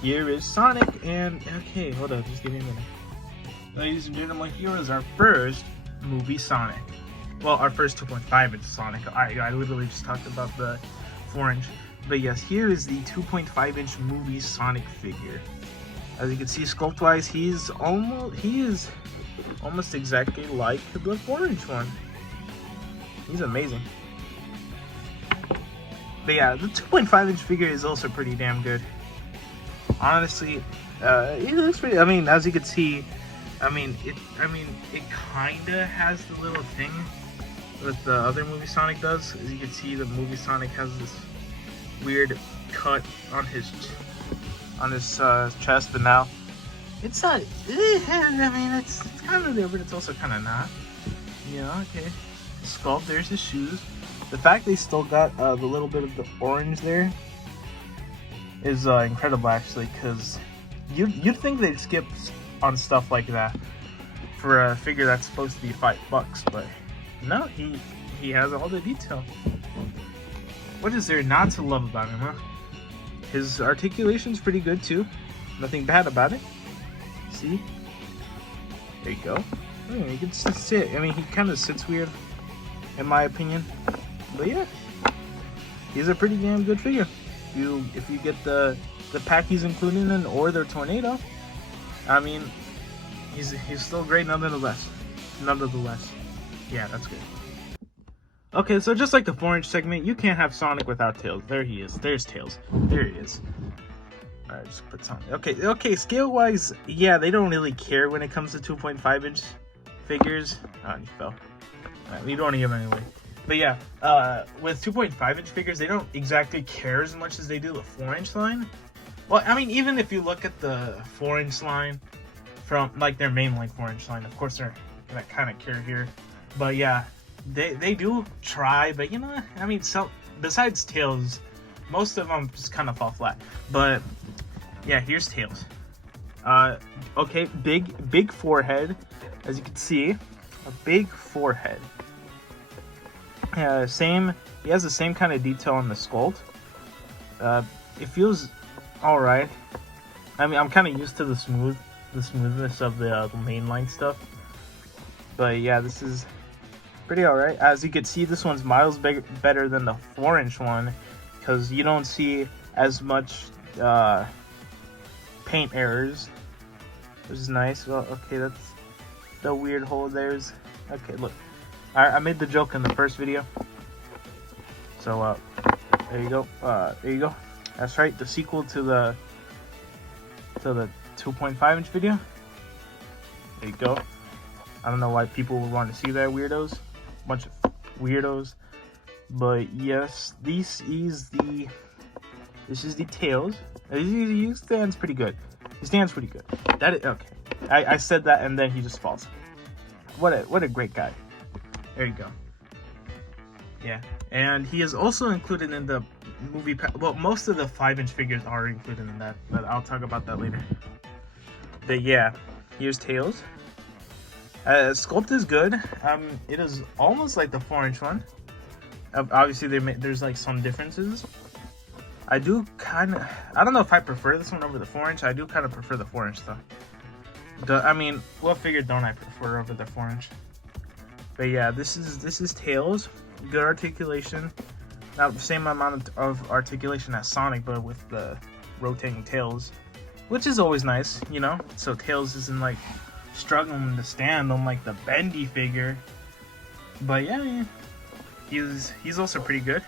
Here is Sonic, and okay, hold on, just give me a minute. Ladies and gentlemen, here is our first movie Sonic. Well, our first 2.5-inch Sonic. I literally just talked about the 4-inch. But yes, here is the 2.5-inch movie Sonic figure. As you can see, sculpt-wise, he is almost exactly like the 4-inch one. He's amazing. But yeah, the 2.5-inch figure is also pretty damn good. Honestly, it looks pretty. I mean, as you can see, it kinda has the little thing that the other movie Sonic does. As you can see, the movie Sonic has this weird cut on his chest, but now it's not. It's kind of there, but it's also kind of not. Yeah, okay. Sculpt. There's his shoes. The fact they still got the little bit of the orange there is incredible, actually, because you'd think they'd skip on stuff like that for a figure that's supposed to be $5, but no, he has all the detail. What is there not to love about him, huh? His articulation's pretty good too. Nothing bad about it. See? There you go. Oh, you can just sit. I mean, he kind of sits weird, in my opinion. But yeah, he's a pretty damn good figure. If you get the pack he's included in or their tornado, I mean, he's still great nonetheless. Yeah, that's good. Okay, so just like the 4-inch segment, you can't have Sonic without Tails. There he is. There's Tails. There he is. Alright, just put Sonic. Okay, scale-wise, yeah, they don't really care when it comes to 2.5-inch figures. Oh, he fell. Alright, we don't need him anyway. But yeah, with 2.5-inch figures, they don't exactly care as much as they do the 4-inch line. Well, I mean, even if you look at the 4-inch line from, like, their mainline 4-inch line, of course they're gonna kind of care here. But yeah, they do try, but you know, I mean, so besides Tails, most of them just kind of fall flat. But yeah, here's Tails. Okay, big forehead, as you can see, a big forehead. He has the same kind of detail on the sculpt. It feels all right. I mean, I'm kind of used to the smoothness of the mainline stuff. But yeah, this is pretty all right. As you can see, this one's miles better than the 4-inch one because you don't see as much paint errors, which is nice. Well, okay, that's the weird hole. Okay, look. I made the joke in the first video. So, there you go. There you go. That's right. The sequel to the 2.5-inch video. There you go. I don't know why people would want to see that, weirdos. Bunch of weirdos. But yes, this is the Tails. He stands pretty good. Okay. I said that and then he just falls. What a great guy. There you go. Yeah, and he is also included in the movie pack. Well, most of the 5-inch figures are included in that, but I'll talk about that later. But yeah, here's Tails. Sculpt is good. It is almost like the 4-inch one. Obviously, there's like some differences. I don't know if I prefer this one over the 4-inch. I do kind of prefer the 4-inch though. I mean, what figure don't I prefer over the 4-inch? But yeah, this is Tails. Good articulation. Not the same amount of articulation as Sonic, but with the rotating tails, which is always nice, you know. So Tails isn't like struggling to stand on like the bendy figure. But yeah, he's also pretty good.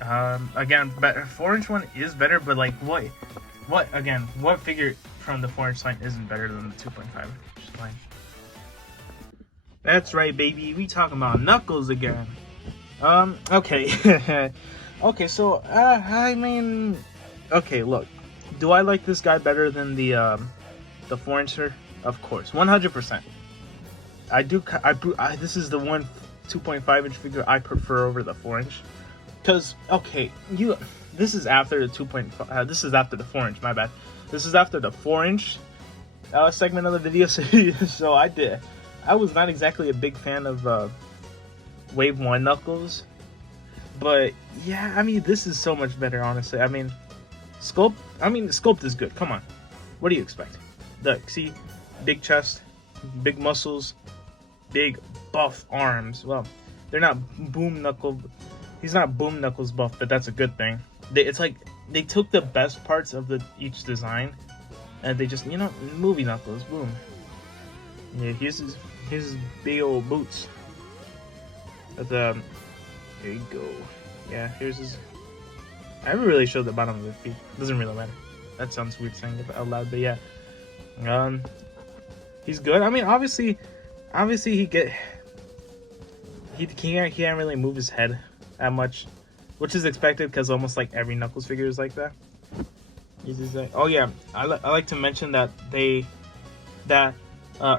Again, 4-inch one is better, but like what figure from the 4-inch line isn't better than the 2.5-inch line. That's right, baby. We talking about Knuckles again. Okay. Okay, so I mean, okay, look. Do I like this guy better than the 4-incher? Of course, 100%. I do. This is the one 2.5-inch figure I prefer over the 4-inch. Cause okay, this is after the 2.5. This is after the 4-inch. My bad. This is after the 4-inch segment of the video. So I was not exactly a big fan of Wave 1 Knuckles, but yeah, I mean this is so much better. Honestly, I mean, sculpt is good. Come on, what do you expect? Look, see, big chest, big muscles, big buff arms. Well, they're not Boom Knuckle. He's not Boom Knuckles buff, but that's a good thing. It's like they took the best parts of each design, and they just, movie Knuckles. Boom. Yeah, here's his big old boots. But there you go. Yeah, here's his. I haven't really showed the bottom of his feet. Doesn't really matter. That sounds weird saying it out loud, but yeah. He's good. I mean, obviously he can't really move his head that much, which is expected because almost like every Knuckles figure is like that. He's just like, oh yeah, I like to mention that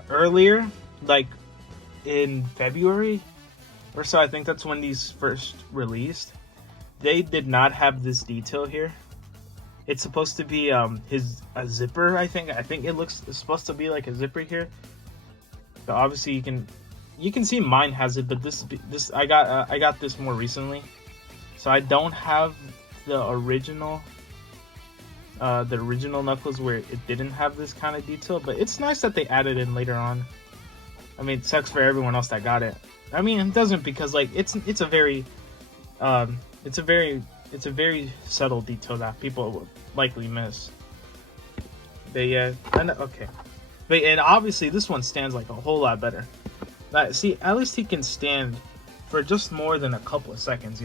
earlier, like in February or so, I think that's when these first released. They did not have this detail here. It's supposed to be a zipper. I think it's supposed to be like a zipper here. But obviously you can see mine has it, but this I got this more recently, so I don't have the original Knuckles where it didn't have this kind of detail. But it's nice that they added in later on. I mean, it sucks for everyone else that got it. I mean, it doesn't, because like it's a very subtle detail that people would likely miss. But yeah, okay. But and obviously this one stands like a whole lot better. See, at least he can stand for just more than a couple of seconds,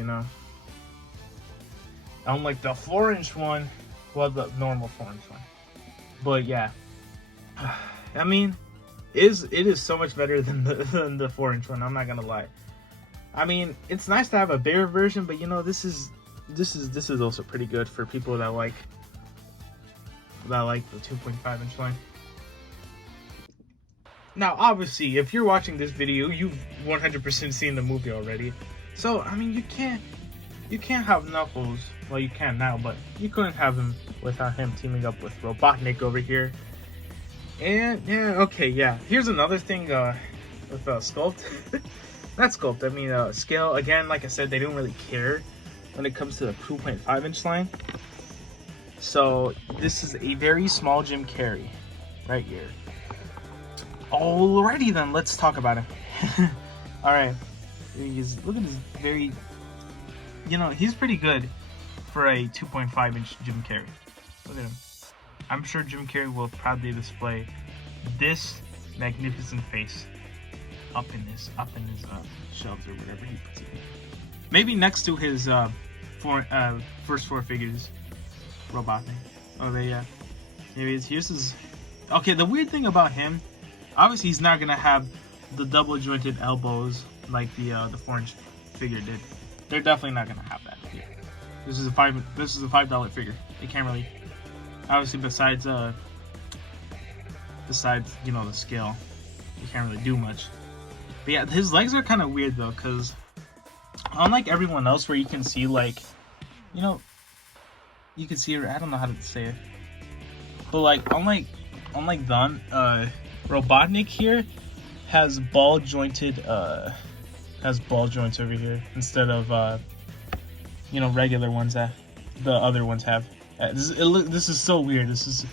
Unlike the 4-inch one, well, the normal 4-inch one. But yeah, I mean, it is so much better than the 4-inch one. I'm not gonna lie. I mean, it's nice to have a bigger version, but this is also pretty good for people that like the 2.5-inch line. Now, obviously, if you're watching this video, you've 100% seen the movie already. So, I mean, you can't have Knuckles. Well, you can now, but you couldn't have him without him teaming up with Robotnik over here. And yeah, okay, yeah. Here's another thing with sculpt. Not sculpt. I mean, scale. Again, like I said, they don't really care when it comes to the 2.5-inch line. So this is a very small Jim Carrey, right here. Alrighty then, let's talk about him. Alright, look at this very, he's pretty good for a 2.5-inch Jim Carrey. Look at him. I'm sure Jim Carrey will proudly display this magnificent face up in his shelves or whatever he puts it in. Maybe next to his first 4 figures, Robotnik. Oh, yeah. Here's his. Okay, the weird thing about him, obviously he's not gonna have the double jointed elbows like the 4-inch figure did. They're definitely not gonna have that here. This is a $5 figure. They can't really, obviously, besides the scale, you can't really do much. But yeah, his legs are kind of weird though, because unlike everyone else where you can see like, you can see, I don't know how to say it, but like unlike them, Robotnik here has ball joints over here instead of regular ones that the other ones have. This is so weird. This is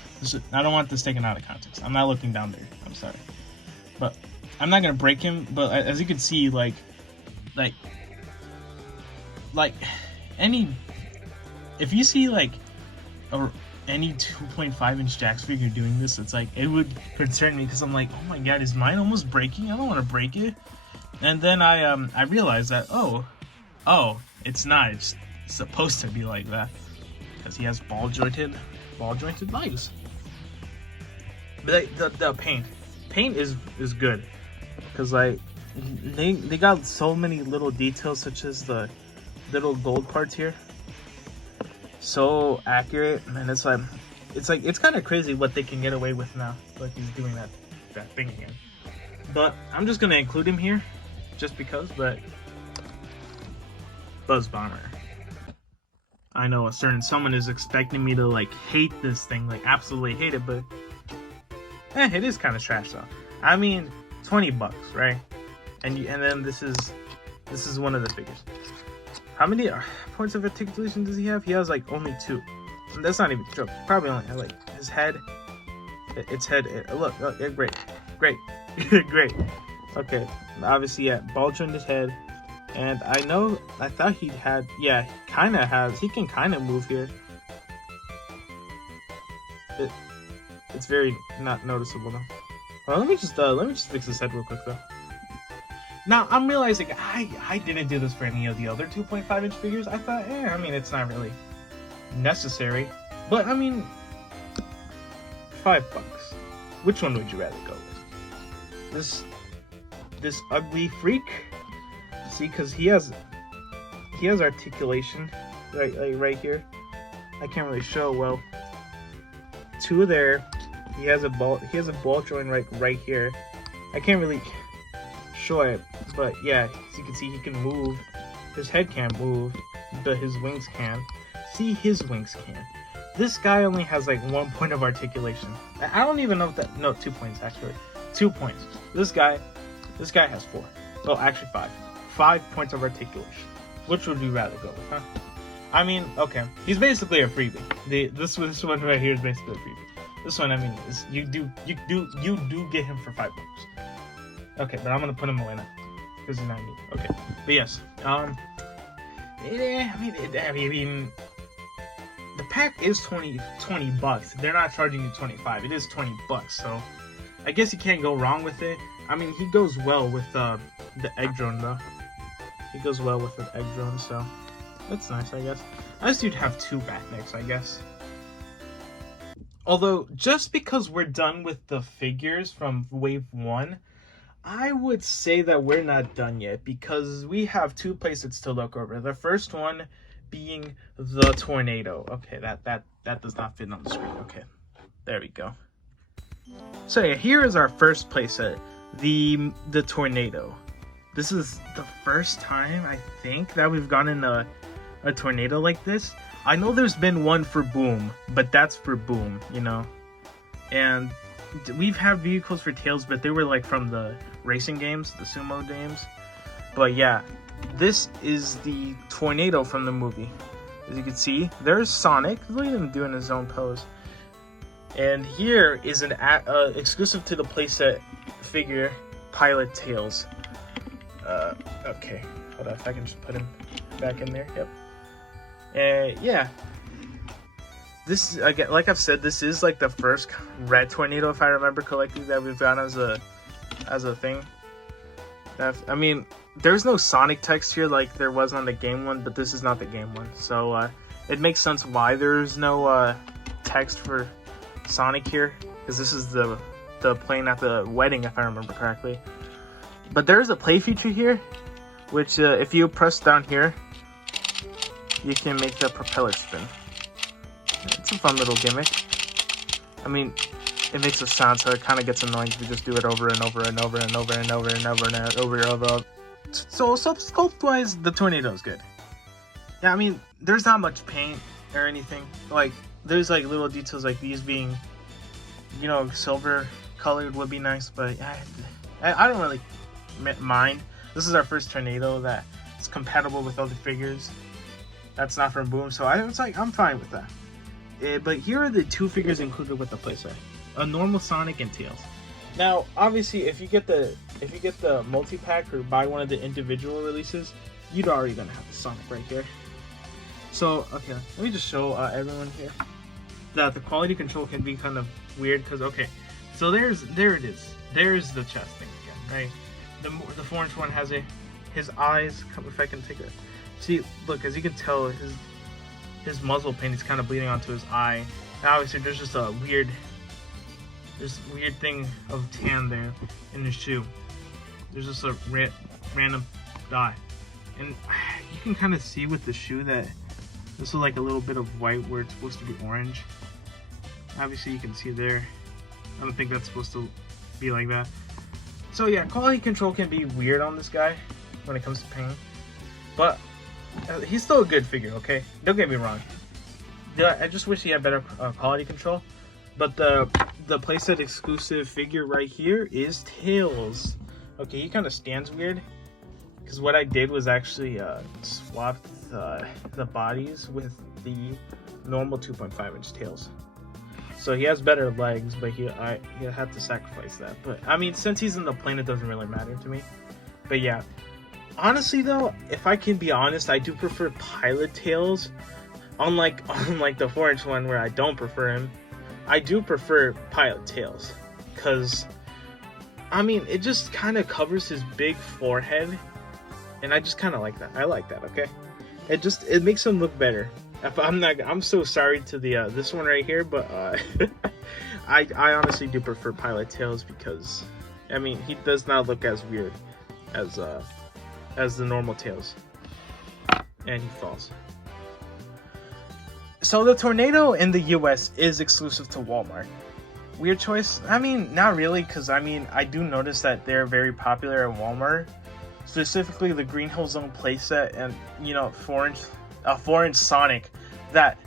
I don't want this taken out of context. I'm not looking down there. I'm sorry, but I'm not gonna break him. But as you can see, like if you see like any 2.5-inch Jakks figure doing this, it's like, it would concern me, because I'm like, oh my god, is mine almost breaking? I don't want to break it. And then I realized that oh, it's not. It's supposed to be like that because he has ball jointed legs. But the paint is good, because like they got so many little details, such as the little gold parts here. So accurate, and it's kind of crazy what they can get away with now. Like he's doing that thing again. But I'm just gonna include him here, just because. But Buzz Bomber. I know someone is expecting me to like hate this thing, like absolutely hate it, but it is kind of trash though. I mean, $20, right? And then this is one of the figures. How many points of articulation does he have? He has like only 2. And that's not even a joke. Probably only like his head. Its head. Look, yeah, great. Great. Okay, obviously, yeah, bulge on his head. And I thought he had, yeah, he kind of has, he can kind of move here. It's very not noticeable though. Well, let me just fix his head real quick though. Now, I'm realizing I didn't do this for any of the other 2.5-inch figures. I thought, I mean, it's not really necessary. But, I mean, $5. Which one would you rather go with? This ugly freak? See, because he has articulation right here. I can't really show well. 2 there. He has a ball joint right here. I can't really show it, but yeah, as you can see, he can move. His head can't move, but his wings can. See, his wings can. This guy only has like 1 point of articulation. I don't even know if that. No, 2 points actually. 2 points. This guy has 4. Well, actually 5. 5 points of articulation. Which would you rather go with, huh? I mean, okay, he's basically a freebie. This one right here is basically a freebie. This one, I mean, is you do get him for $5. Okay, but I'm gonna put him away now because he's not needed. Okay, but yes, I mean, the pack is $20. They're not charging you $25. It is $20, so I guess you can't go wrong with it. I mean, he goes well with the egg drone though. He goes well with the egg drone, so that's nice, I guess. I guess you'd have 2 back necks, I guess. Although, just because we're done with the figures from Wave 1, I would say that we're not done yet, because we have 2 playsets to look over. The first one being the Tornado. Okay, that does not fit on the screen. Okay, there we go. So yeah, here is our first playset, the Tornado. This is the first time, I think, that we've gotten a Tornado like this. I know there's been one for Boom, but that's for Boom, you know. And we've had vehicles for Tails, but they were like from the racing games, the sumo games. But yeah, this is the Tornado from the movie. As you can see, there's Sonic. Look at him doing his own pose. And here is an exclusive to the playset figure, Pilot Tails. Okay, hold on, if I can just put him back in there. Yep. Yeah, this, again, like I've said, this is like the first red Tornado, if I remember correctly, that we've got as a thing. I mean, there's no Sonic text here like there was on the game one, but this is not the game one, so it makes sense why there's no text for Sonic here, because this is the playing at the wedding, if I remember correctly. But there's a play feature here, which if you press down here, you can make the propeller spin. It's a fun little gimmick. I mean, it makes a sound, so it kind of gets annoying if you just do it over and over and over and over and over and over and over. So sculpt-wise, the Tornado is good. Yeah, I mean, there's not much paint or anything. Like, there's like little details like these being, you know, silver colored would be nice, but I don't really mind. This is our first Tornado that is compatible with other figures. That's not from Boom, so I'm fine with that. But here are the 2 figures included with the playset: a normal Sonic and Tails. Now, obviously, if you get the multi-pack or buy one of the individual releases, you'd already gonna have the Sonic right here. So, okay, let me just show everyone here that the quality control can be kind of weird, because okay, so there it is. There's the chest thing again, right? The 4-inch one has his eyes. If I can take it. See, look, as you can tell, his muzzle paint is kind of bleeding onto his eye. And obviously, there's just a weird There's a weird thing of tan there in his shoe. There's just a random dot. And you can kind of see with the shoe that this is like a little bit of white where it's supposed to be orange. Obviously you can see there. I don't think that's supposed to be like that. So yeah, quality control can be weird on this guy when it comes to paint. But he's still a good figure, okay? Don't get me wrong. I just wish he had better quality control. But the playset exclusive figure right here is Tails. Okay, he kind of stands weird. Because what I did was actually swapped the bodies with the normal 2.5-inch Tails. So he has better legs, but he'll have to sacrifice that. But I mean, since he's in the plane, it doesn't really matter to me. But yeah, honestly though, if I can be honest, I do prefer Pilot Tails. Unlike the 4-inch one where I don't prefer him, I do prefer Pilot Tails. Because, I mean, it just kind of covers his big forehead. And I just kind of like that. I like that, okay? It makes him look better. I'm so sorry to the this one right here, but I honestly do prefer Pilot Tails because, I mean, he does not look as weird as the normal Tails. And he falls. So the Tornado in the US is exclusive to Walmart. Weird choice? I mean, not really, because I mean, I do notice that they're very popular at Walmart. Specifically the Green Hill Zone playset and, you know, 4-inch Sonic. That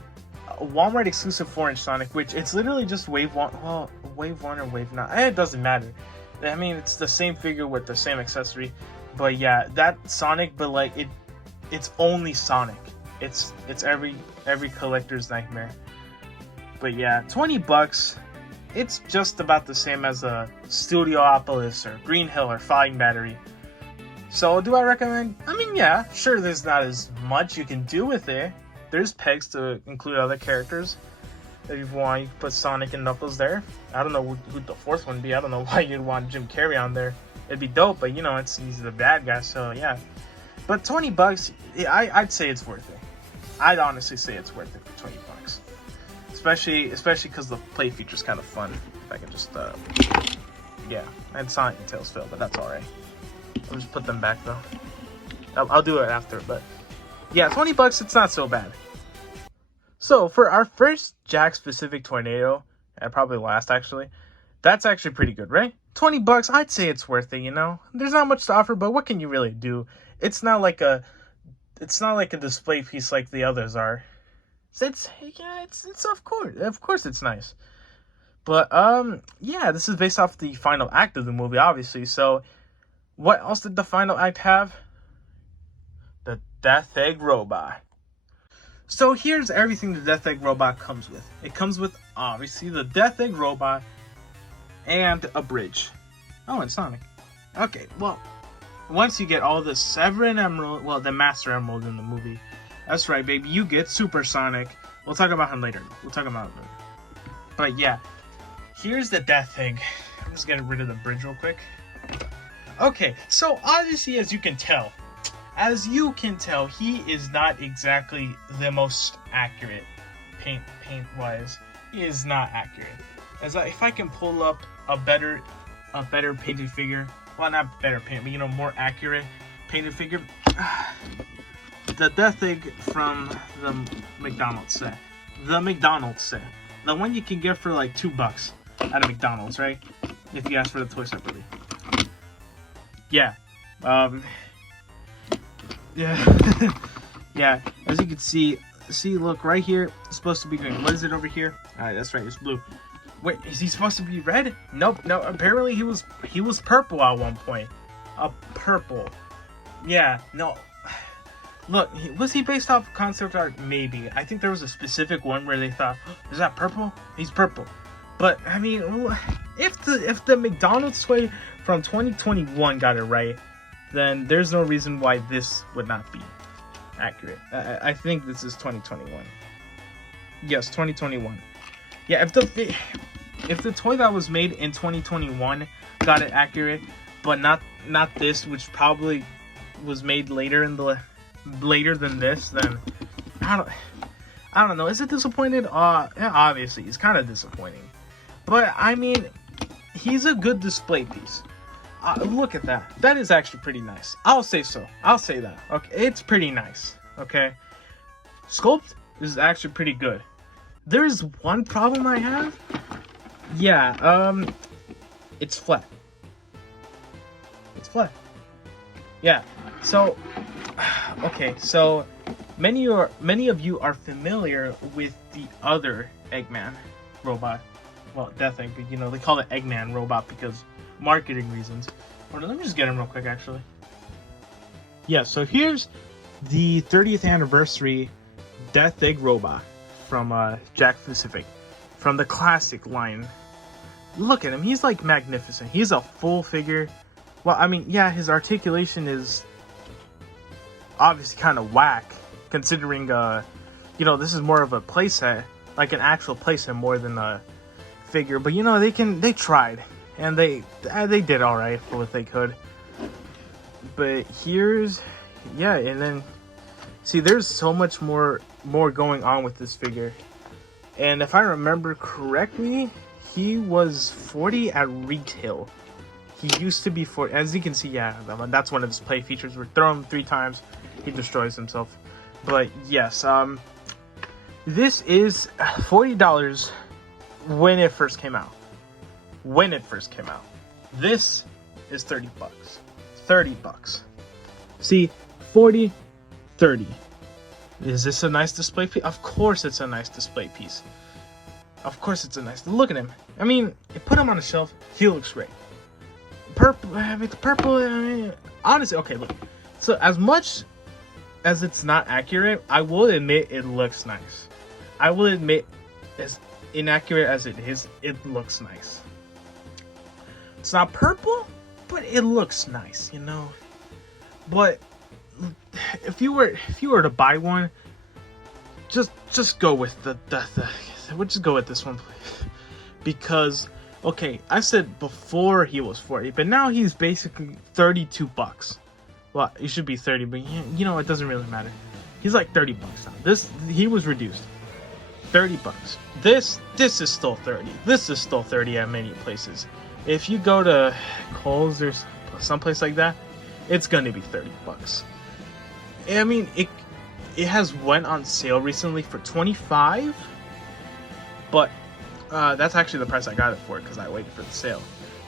Walmart exclusive 4-inch Sonic, which it's literally just Wave 1. Well, Wave 1 or Wave 9. It doesn't matter. I mean, it's the same figure with the same accessory. But yeah, that Sonic, but like, it's only Sonic. It's every collector's nightmare. But yeah, $20. It's just about the same as a Studiopolis or Green Hill or Fighting Battery. So do I recommend? I mean, yeah, sure, there's not as much you can do with it. There's pegs to include other characters. If you want, you can put Sonic and Knuckles there. I don't know who the fourth one would be. I don't know why you'd want Jim Carrey on there. It'd be dope, but you know, he's the bad guy, so yeah. But $20, I'd say it's worth it. I'd honestly say it's worth it for $20. Especially because the play feature's kind of fun. If I can just, yeah, and Sonic and Tails fail, but that's alright. I'll just put them back though. I'll do it after, but yeah, $20, it's not so bad. So for our first Jakks specific Tornado, and probably last actually, that's actually pretty good, right? $20, I'd say it's worth it, you know? There's not much to offer, but what can you really do? It's not like a display piece like the others are. It's of course it's nice. But yeah, this is based off the final act of the movie, obviously. So what else did the final act have? The Death Egg Robot. So here's everything the Death Egg Robot comes with. It comes with, obviously, the Death Egg Robot and a bridge. Oh, and Sonic. Okay, well, once you get all the Severin Emerald, well, the Master Emerald in the movie, that's right, baby, you get Super Sonic. We'll talk about him later. But yeah, here's the Death Egg. I'm just getting rid of the bridge real quick. Okay, so obviously, as you can tell, he is not exactly the most accurate paint-wise. He is not accurate. If I can pull up a better painted figure, well, not better paint, but you know, more accurate painted figure, the Death Egg from the McDonald's set, the one you can get for like $2 at a McDonald's, right? If you ask for the toy separately. Yeah. Yeah. Yeah. As you can see, look right here. It's supposed to be green. What is it over here? All right, that's right. It's blue. Wait, is he supposed to be red? Nope. No. Apparently he was purple at one point. Purple. Yeah. No. Look, was he based off concept art? Maybe. I think there was a specific one where they thought, oh, is that purple? He's purple. But I mean, if the McDonald's toy from 2021 got it right, then there's no reason why this would not be accurate. I think this is 2021. Yes, 2021. Yeah, if the toy that was made in 2021 got it accurate, but not this, which probably was made later than this, then I don't know. Is it disappointed? Yeah, obviously, it's kind of disappointing. But I mean, he's a good display piece. Look at that. That is actually pretty nice. I'll say so. I'll say that. Okay, it's pretty nice. Okay, sculpt is actually pretty good. There's one problem I have. Yeah, it's flat. It's flat. Yeah. So, okay. So, many of you are familiar with the other Eggman robot. Well, Death Egg, but you know they call it Eggman robot because marketing reasons. Hold on, let me just get him real quick, actually. Yeah. So here's the 30th anniversary Death Egg robot from Jakks Pacific, from the classic line. Look at him. He's like magnificent. He's a full figure. Well, I mean, yeah, his articulation is obviously kind of whack, considering, you know, this is more of a playset, like an actual playset more than a figure. But, you know, they tried, and they did all right for what they could. But here's, yeah, and then, see, there's so much more going on with this figure. And if I remember correctly, he was $40 at retail. He used to be $40, as you can see, yeah, that's one of his play features. We throw him 3 times, he destroys himself. But yes, this is $40 when it first came out. When it first came out. This is $30. $30. See, 40, 30. Is this a nice display piece? Of course it's a nice display piece. Of course it's a nice... Look at him. I mean, you put him on a shelf, he looks great. Purple, it's purple. I mean, honestly, okay, look. So as much as it's not accurate, I will admit it looks nice. I will admit, as inaccurate as it is, it looks nice. It's not purple, but it looks nice, you know. But if you were to buy one, just go with we'll just go with this one, please, because. Okay, I said before he was 40, but now he's basically $32. Well, he should be 30, but you know, it doesn't really matter. He's like $30 now. He was reduced. $30. This is still 30. This is still 30 at many places. If you go to Kohl's or someplace like that, it's gonna be $30. I mean, it has went on sale recently for $25, but that's actually the price I got it for, because I waited for the sale.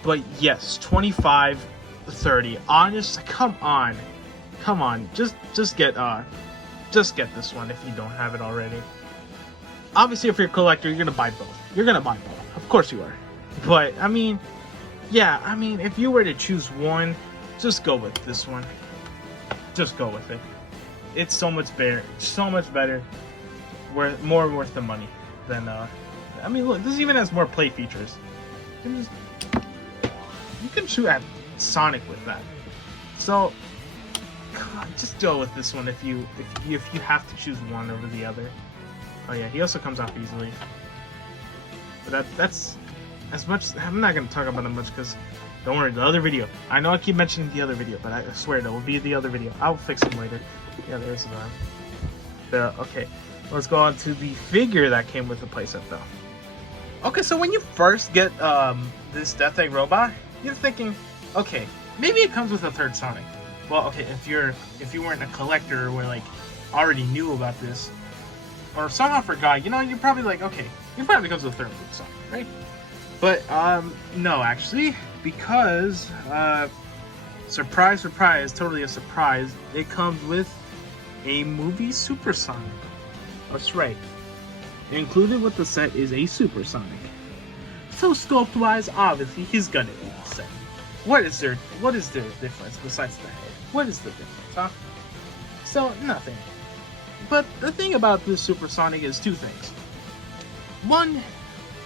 But yes, 25, 30. Honest, come on, just get this one if you don't have it already. Obviously, if you're a collector, you're gonna buy both. Of course you are. But I mean, yeah, I mean, if you were to choose one, just go with this one. Just go with it. It's so much better. More worth the money than I mean, look, this even has more play features. You can shoot at Sonic with that. So, come on, just go with this one if you have to choose one over the other. Oh yeah, he also comes off easily. But that's as much. I'm not gonna talk about it much because don't worry, the other video. I know I keep mentioning the other video, but I swear that will be the other video. I'll fix him later. Yeah, there's the arm. There. Okay, let's go on to the figure that came with the playset though. Okay, so when you first get this Death Egg robot, you're thinking, okay, maybe it comes with a third Sonic. Well, okay, if you weren't a collector or like already knew about this, or somehow forgot, you know, you're probably like, okay, it probably comes with a third Sonic, right? But no, actually, because surprise, surprise, totally a surprise, it comes with a movie Supersonic. That's right. Included with the set is a Supersonic. So sculpt-wise, obviously, he's gonna be the same. What is their difference besides the head? What is the difference, huh? So, nothing. But the thing about this Supersonic is 2 things.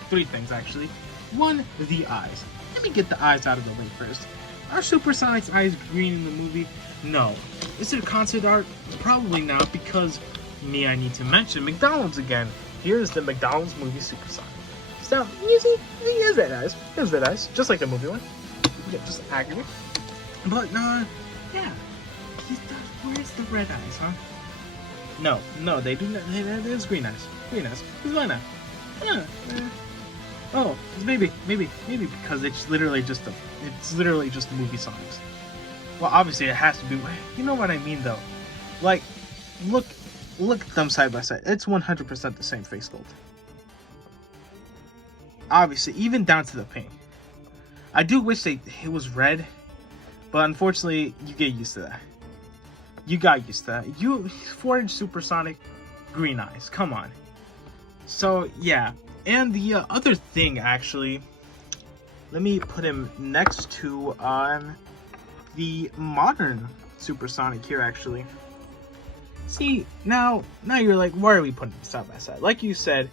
3 things, actually. 1, the eyes. Let me get the eyes out of the way first. Are Supersonic's eyes green in the movie? No. Is it concept art? Probably not, because I need to mention McDonald's again. Here's the McDonald's movie Supersonic. So, you see, he has red eyes. He has red eyes, just like the movie one. Yeah, just accurate. But, yeah. Where's the red eyes, huh? No, they do not. There's green eyes. Green eyes. Why not? Oh, maybe because it's literally just the movie Sonics. Well, obviously it has to be. You know what I mean, though. Like, look at them side by side. It's 100% the same face sculpt. Obviously, even down to the paint. I do wish it was red, but unfortunately, you get used to that. You got used to that. 4-inch Supersonic, green eyes. Come on. So yeah, and the other thing actually, let me put him next to the modern Supersonic here actually. See, now you're like, why are we putting them side by side? Like you said,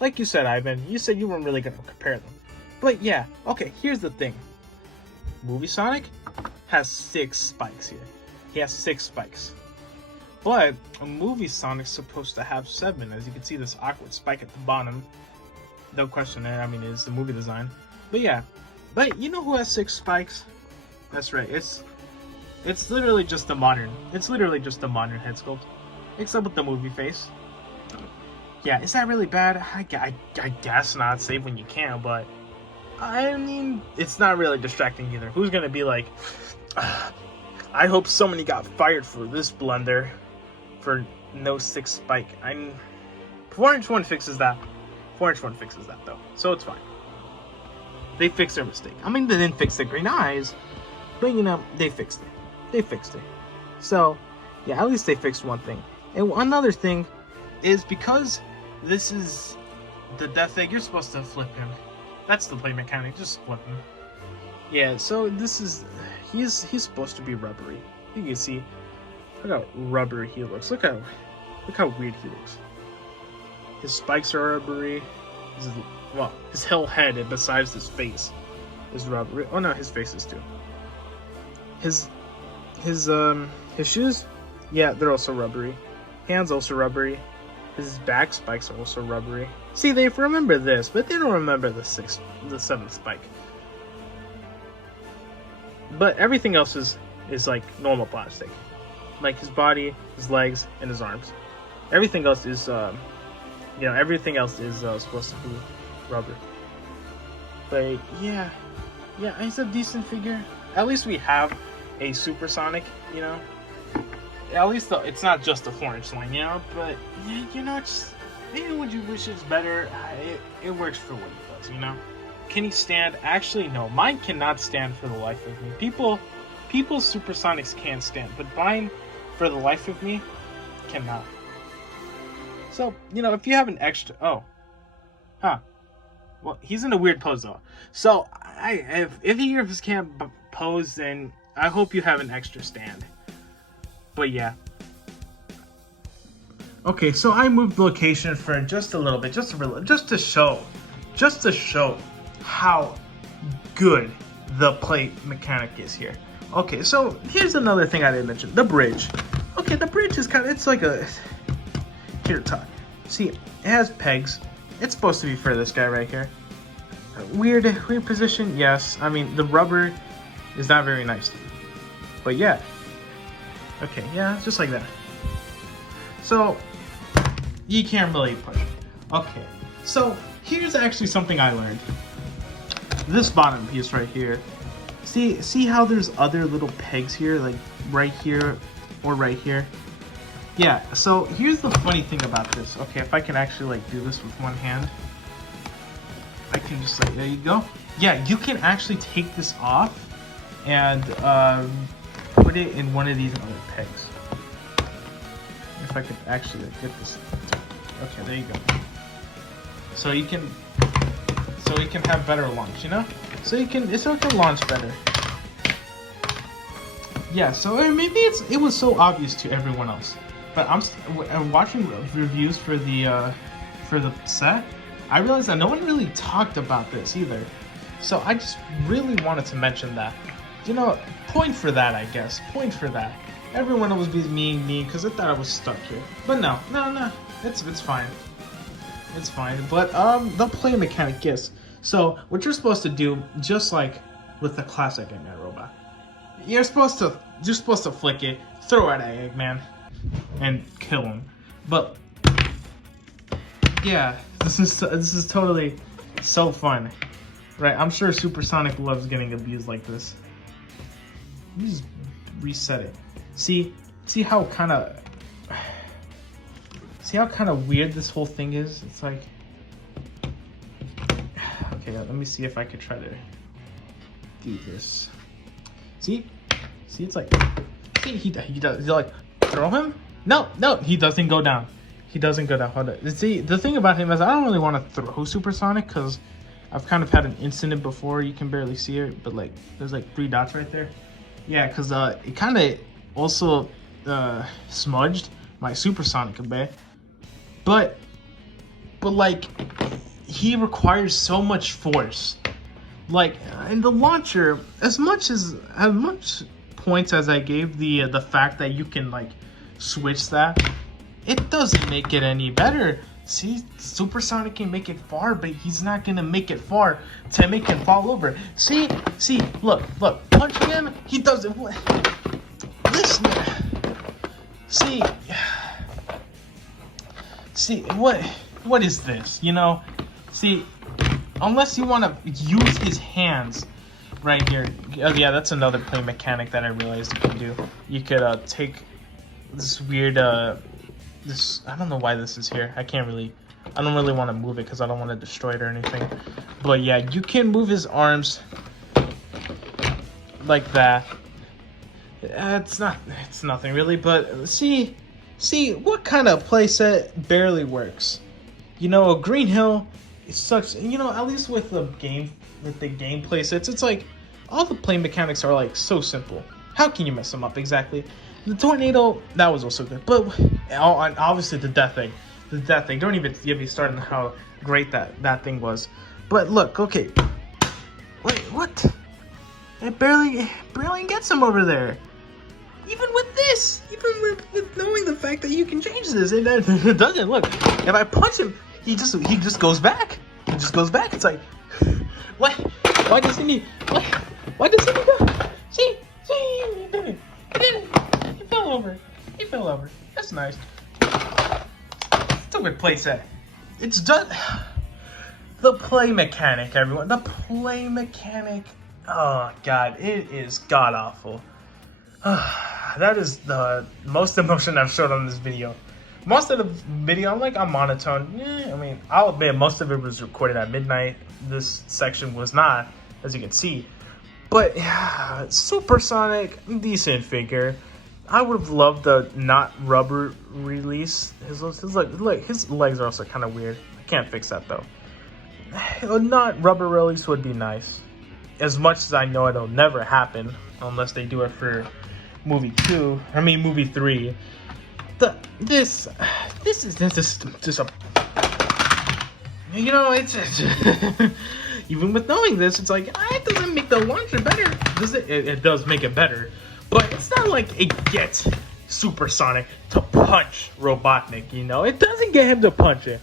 Ivan, you said you weren't really gonna compare them. But yeah, okay, here's the thing. Movie Sonic has 6 spikes here. He has 6 spikes. But a movie Sonic's supposed to have 7. As you can see, this awkward spike at the bottom. No question there, I mean, it's the movie design. But yeah, but you know who has 6 spikes? That's right, it's literally just the modern. It's literally just the modern head sculpt. Except with the movie face. Yeah, is that really bad? I guess not. Save when you can, but I mean, it's not really distracting either. Who's gonna be like, I hope somebody got fired for this blunder, for no 6 spike. 4-inch one fixes that. 4-inch one fixes that though, so it's fine. They fixed their mistake. I mean, they didn't fix the green eyes, but you know, they fixed it. They fixed it. So yeah, at least they fixed one thing. And another thing is, because this is the Death Egg, you're supposed to flip him. That's the play mechanic, just flip him. Yeah, so this is, he's supposed to be rubbery. You can see, look how rubbery he looks. Look how weird he looks. His spikes are rubbery. His whole head, and besides his face, is rubbery. Oh no, his face is too. His shoes, yeah, they're also rubbery. Hands also rubbery. His back spikes are also rubbery. See, they remember this, but they don't remember the 7th spike. But everything else is like normal plastic. Like his body, his legs, and his arms. Everything else is, everything else is supposed to be rubber. But yeah, it's a decent figure. At least we have a Supersonic, you know. At least it's not just a 4-inch line, you know. But yeah, you know, it's maybe when you wish it's better, it works for what it does, you know. Can he stand? Actually, no. Mine cannot stand for the life of me. People's Supersonics can't stand, but mine, for the life of me, cannot. So, you know, if you have an extra... Well, he's in a weird pose, though. So, if he just can't pose, then I hope you have an extra stand. But yeah. Okay, so I moved the location for just a little bit, just to show how good the plate mechanic is here. Okay, so here's another thing I didn't mention: the bridge. Okay, the bridge is it's like a... Here, talk. See, it has pegs. It's supposed to be for this guy right here. Weird position, yes. I mean, the rubber is not very nice. But yeah. Okay, yeah, just like that. So, you can't really push it. Okay, so here's actually something I learned. This bottom piece right here. See how there's other little pegs here, like right here or right here? Yeah, so here's the funny thing about this. Okay, if I can actually like do this with one hand, I can just like, there you go. Yeah, you can actually take this off and put it in one of these other pegs. If I could actually like, get this. Okay, there you go. So you can have better launch, you know? So it can launch better. Yeah, so maybe it was so obvious to everyone else. But I'm watching reviews for the set. I realized that no one really talked about this either. So I just really wanted to mention that. You know, point for that, I guess. Point for that. Everyone was being mean because I thought I was stuck here. But no. It's fine. It's fine. But the play mechanic is. So what you're supposed to do, just like with the classic Eggman robot, you're supposed to flick it, throw it at Eggman, and kill him. But yeah, this is totally So fun. Right, I'm sure Supersonic loves getting abused like this. Let me just reset it. See how kind of weird this whole thing is? It's like, okay, let me see if I could try to do this. See, it's like, see, he does, like, throw him? No, he doesn't go down. He doesn't go down. Hold on. See, the thing about him is I don't really want to throw Supersonic because I've kind of had an incident before. You can barely see it, but like there's like 3 dots right there. Yeah, because it kind of also smudged my Supersonic a bit. But like he requires so much force. Like in the launcher, as much points as I gave the fact that you can like switch that, it doesn't make it any better. See, Supersonic can make it far, but he's not gonna make it far to make him fall over. See, look, punching him, he doesn't. Listen, see, what is this? You know, see, unless you want to use his hands, right here. Oh yeah, that's another play mechanic that I realized you can do. You could take this weird this, I don't know why this is here. I don't really want to move it because I don't want to destroy it or anything. But yeah, you can move his arms like that. It's nothing really, but see what kind of playset barely works. You know, a Green Hill is such, you know, at least with the game playsets, it's like all the play mechanics are like so simple. How can you mess them up exactly? The tornado, that was also good, but obviously the death thing. Don't even get me started on how great that thing was. But look, okay, wait, what? It barely gets him over there. Even with this, with knowing the fact that you can change this, it doesn't. Look, if I punch him, he just goes back. He just goes back. It's like, what? Why doesn't he? What? Why doesn't he go? See, he did it. He fell over. That's nice. It's a good playset. It's done. The play mechanic, everyone. The play mechanic. Oh god, it is god awful. That is the most emotion I've showed on this video. Most of the video, I'm monotone. I mean, I'll admit most of it was recorded at midnight. This section was not, as you can see. But yeah, Supersonic, decent figure. I would have loved the not rubber release. His legs are also kind of weird. I can't fix that though. A not rubber release would be nice. As much as I know it'll never happen unless they do it for movie 3. This is just a, you know, it's even with knowing this, it's like it doesn't make the launcher better. It does make it better, but it's not like it gets Supersonic to punch Robotnik. You know, it doesn't get him to punch it.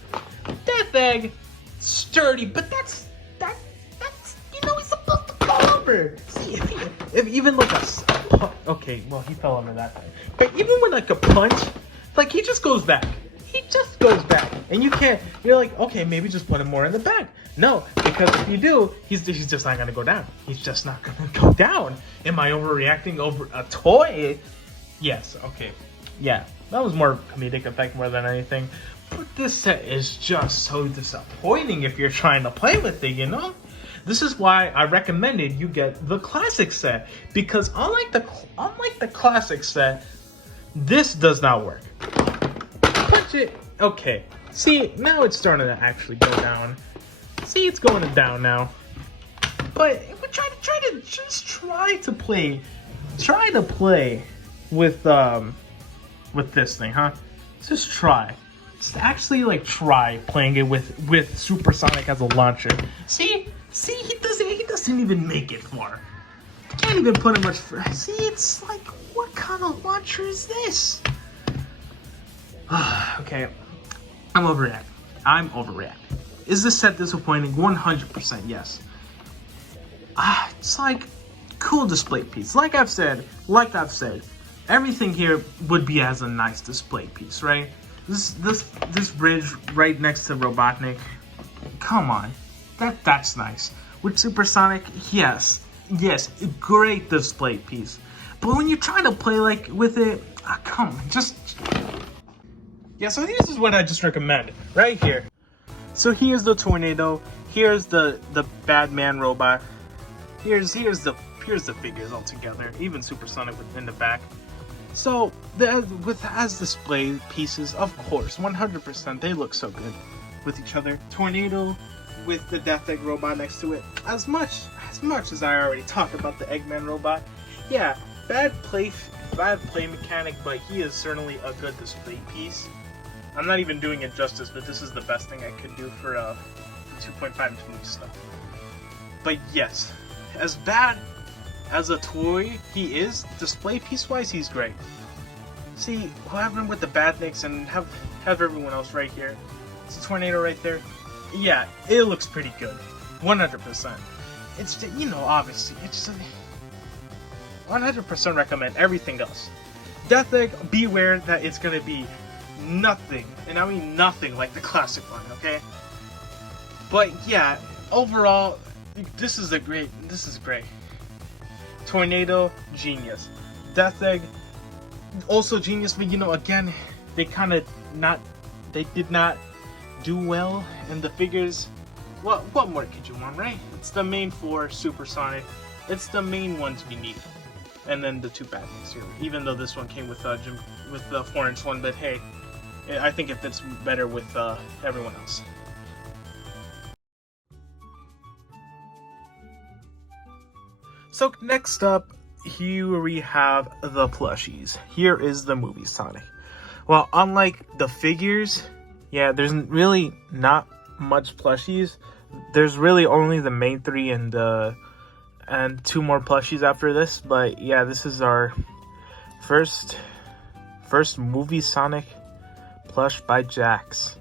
Death Egg, sturdy, but that's you know, he's supposed to fall over. See, if even like okay, well, he fell over that time, but even with like a punch, like he just goes back. And you're like, okay, maybe just put him more in the back. No, because if you do, he's just not gonna go down. He's just not gonna go down. Am I overreacting over a toy? Yes, okay. Yeah, that was more comedic effect more than anything. But this set is just so disappointing if you're trying to play with it, you know? This is why I recommended you get the classic set, because unlike the classic set, this does not work. Punch it. Okay. See, now it's starting to actually go down. See, it's going down now. But we try to play with this thing, huh? Just try. Just actually like try playing it with Supersonic as a launcher. See, he doesn't even make it far. Can't even put him much further. See, it's like, what kind of launcher is this? Okay, I'm overreacting. Is this set disappointing? 100% yes. It's like cool display piece. Like I've said, everything here would be as a nice display piece, right? This bridge right next to Robotnik. Come on, that's nice. With Supersonic, yes, great display piece. But when you try to play like with it, come on, just yeah. So this is what I just recommend right here. So here's the tornado. Here's the Batman robot. Here's the figures all together. Even Supersonic in the back. So as display pieces, of course, 100%, they look so good with each other. Tornado with the Death Egg robot next to it. As much as I already talked about the Eggman robot, yeah, bad play mechanic, but he is certainly a good display piece. I'm not even doing it justice, but this is the best thing I could do for 2.5 inch movie stuff. But yes, as bad as a toy he is, display piece wise, he's great. See, what happened with the Badniks and have everyone else right here. It's a tornado right there. Yeah, it looks pretty good, 100%. It's, you know, obviously, it's 100% recommend everything else. Death Egg, beware that it's gonna be nothing, and I mean nothing like the classic one, okay? But yeah, overall, this is great. Tornado, genius. Death Egg, also genius, but you know, again, they did not do well in the figures. What more could you want, right? It's the main 4 Supersonic. It's the main ones we need. And then the 2 Batmans here. Even though this one came with the 4-inch one, but hey, I think it fits better with everyone else. So next up, here we have the plushies. Here is the movie Sonic. Well, unlike the figures, yeah, there's really not much plushies. There's really only the main 3 and 2 more plushies after this. But yeah, this is our first movie Sonic plush by Jakks.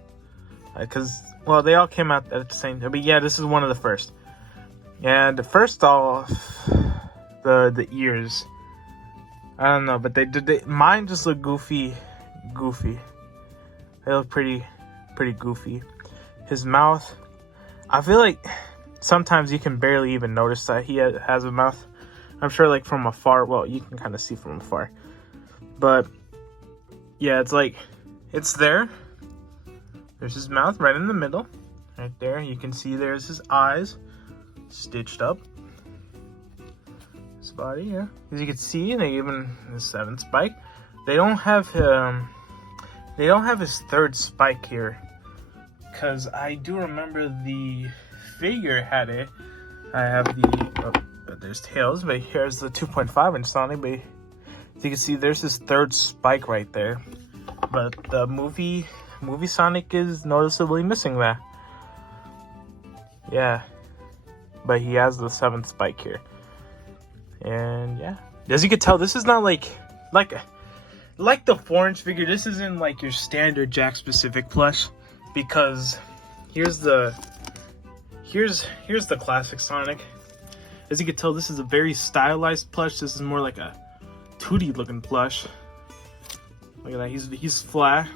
Because, well, they all came out at the same time. But yeah, this is one of the first. And first off, the ears. I don't know, but mine just look goofy. They look pretty goofy. His mouth, I feel like sometimes you can barely even notice that he has a mouth. I'm sure, like, from afar, well, you can kind of see from afar. But yeah, it's like, it's there. There's his mouth right in the middle. Right there. You can see there's his eyes stitched up. His body, yeah. As you can see, they even his 7th spike. They don't have his 3rd spike here. Cause I do remember the figure had it. I have but there's Tails, but here's the 2.5 inch Sonic, but as you can see there's his 3rd spike right there. But the movie Sonic is noticeably missing that. Yeah. But he has the 7th spike here. And yeah. As you can tell, this is not like the 4-inch figure. This isn't like your standard Jakks specific plush. Because here's the classic Sonic. As you can tell, this is a very stylized plush. This is more like a 2D looking plush. Look at that. He's flat.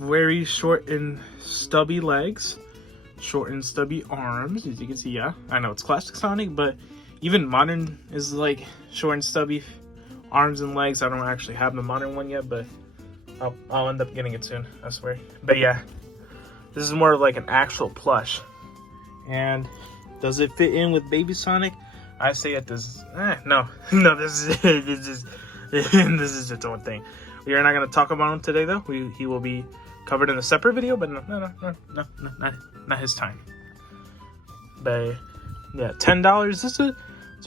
Very short and stubby legs. Short and stubby arms. As you can see, yeah. I know it's classic Sonic, but even modern is like short and stubby arms and legs. I don't actually have the modern one yet, but I'll end up getting it soon, I swear. But yeah, this is more like an actual plush. And does it fit in with Baby Sonic? I say it does. No, this is its own thing. We are not going to talk about him today, though. He will be covered in a separate video, but no, not his time. But yeah, $10. It's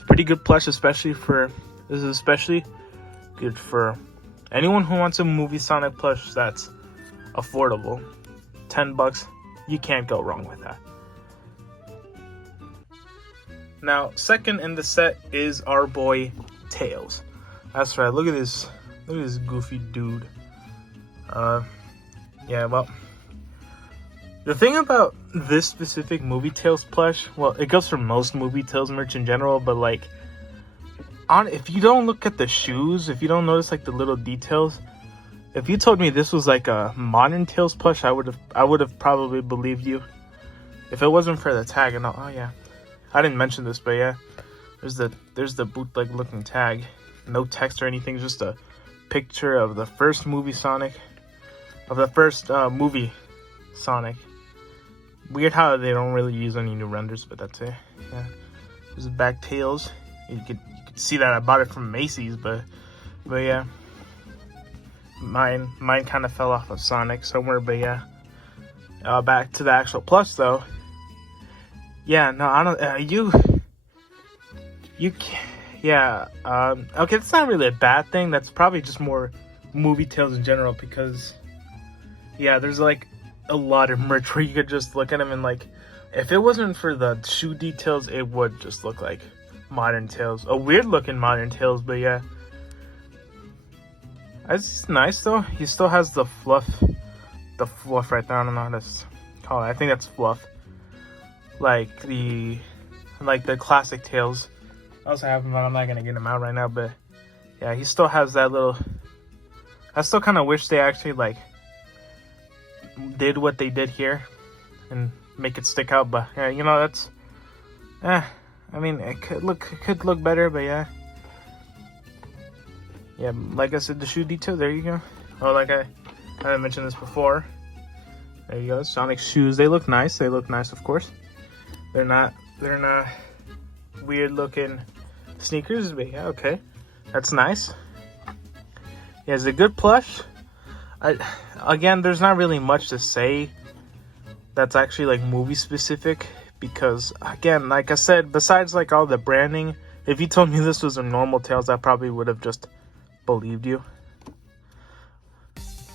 a pretty good plush, especially good for anyone who wants a movie Sonic plush that's affordable. $10, you can't go wrong with that. Now, second in the set is our boy Tails. That's right. Look at this goofy dude. Yeah, well, the thing about this specific movie Tails plush, well, it goes for most movie Tails merch in general, but like, if you don't look at the shoes, if you don't notice like the little details, if you told me this was like a modern Tails plush, I would have probably believed you. If it wasn't for the tag, and oh yeah, I didn't mention this, but yeah, there's the bootleg looking tag, no text or anything, just a picture of the first movie Sonic, movie Sonic. Weird how they don't really use any new renders, but that's it. Yeah, there's the back tails. You could see that I bought it from Macy's, but yeah, mine kind of fell off of Sonic somewhere, but yeah. Back to the actual plush though. Yeah, no, I don't. Yeah. Okay, that's not really a bad thing. That's probably just more movie tales in general because, yeah, there's like a lot of merch where you could just look at them and like, if it wasn't for the shoe details, it would just look like modern Tails. A weird looking modern Tails, but yeah. It's nice though. He still has the fluff right there. I don't know how to call it. I think that's fluff. Like the classic Tails. I also have him, but I'm not gonna get him out right now. But yeah, he still has that little. I still kind of wish they actually like did what they did here and make it stick out. But yeah, you know that's. I mean, it could look better, but yeah. Yeah, like I said, the shoe detail. There you go. Oh, like I mentioned this before. There you go. Sonic shoes. They look nice. They look nice, of course. They're not weird looking sneakers, but yeah, okay. That's nice. Yeah, it's a good plush. Again, there's not really much to say that's actually like movie specific because again, like I said, besides like all the branding, if you told me this was a normal Tails, I probably would have just believed you.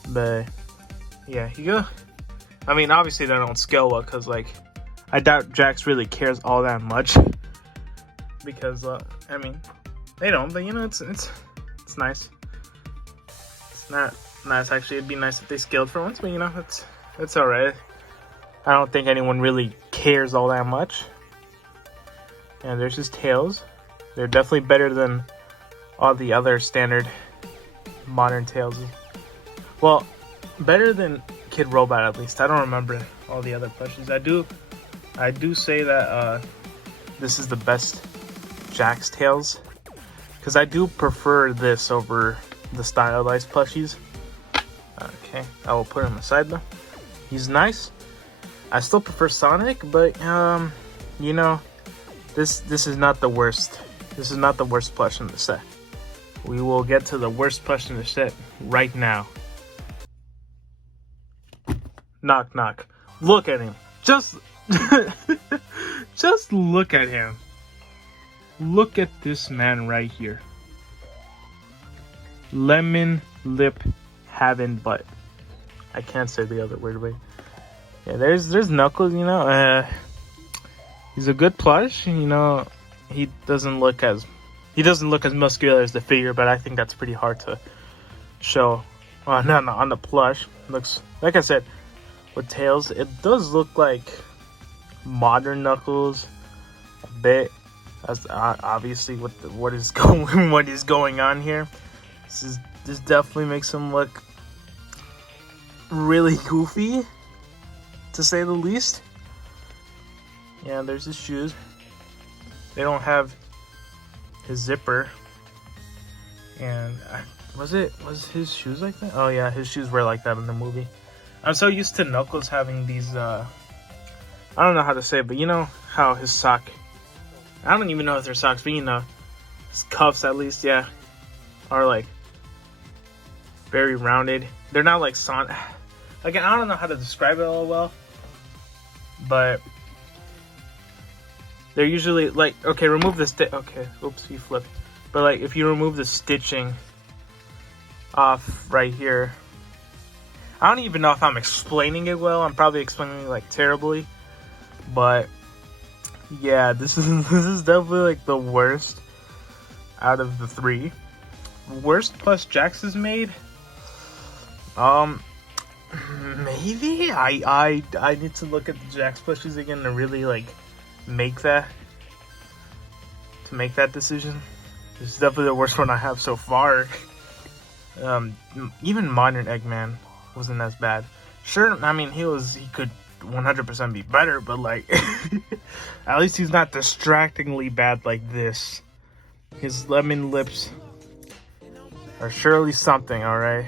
But yeah, you go. I mean, obviously they don't scale well because like I doubt Jakks really cares all that much because I mean they don't, but you know it's nice. It's not nice actually. It'd be nice if they scaled for once, but you know it's all right. I don't think anyone really cares all that much. And there's his Tails. They're definitely better than all the other standard modern Tails. Well, better than Kid Robot at least. I don't remember all the other plushes. I do say that this is the best Jakks Tails because I do prefer this over the stylized plushies. Okay, I will put him aside though. He's nice. I still prefer Sonic, but you know, this is not the worst. This is not the worst plush in the set. We will get to the worst plush in the set right now. Knock knock. Look at him. Just look at him. Look at this man right here. Lemon lip having butt. I can't say the other word, but yeah, there's Knuckles, you know. He's a good plush, you know. He doesn't look as muscular as the figure, but I think that's pretty hard to show. No, on the plush. Looks like I said with Tails, it does look like modern Knuckles a bit. That's obviously what is going on here. This definitely makes him look really goofy, to say the least. Yeah, there's his shoes. They don't have his zipper. And was his shoes like that? Oh yeah, his shoes were like that in the movie. I'm so used to Knuckles having these I don't know how to say it, but you know how his sock, I don't even know if they're socks, but you know, his cuffs at least, yeah, are like very rounded. They're not like Sonic. Again, I don't know how to describe it all well, but they're usually like, okay, remove the okay, oops, he flipped. But like, if you remove the stitching off right here, I don't even know if I'm explaining it well. I'm probably explaining it like terribly, but yeah, this is definitely like the worst out of the three. Worst plus Jakks has made. Maybe I need to look at the Jakks plushes again to really like make that decision. This is definitely the worst one I have so far. Even modern Eggman wasn't as bad. Sure, I mean he could 100% be better, but like, at least he's not distractingly bad like this. His lemon lips are surely something, alright?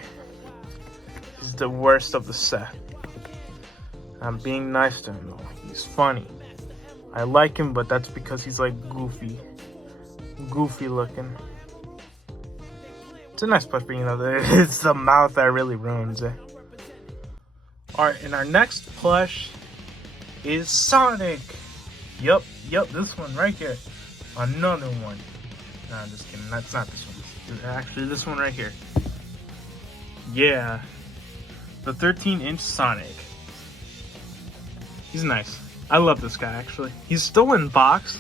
He's the worst of the set. I'm being nice to him though. He's funny. I like him, but that's because he's like goofy. Goofy looking. It's a nice plush, but you know, it's the mouth that really ruins it. Alright, and our next plush is Sonic. Yup, this one right here. Another one. Nah, I'm just kidding. That's not this one. It's actually this one right here. Yeah. The 13-inch Sonic. He's nice. I love this guy, actually. He's still in box,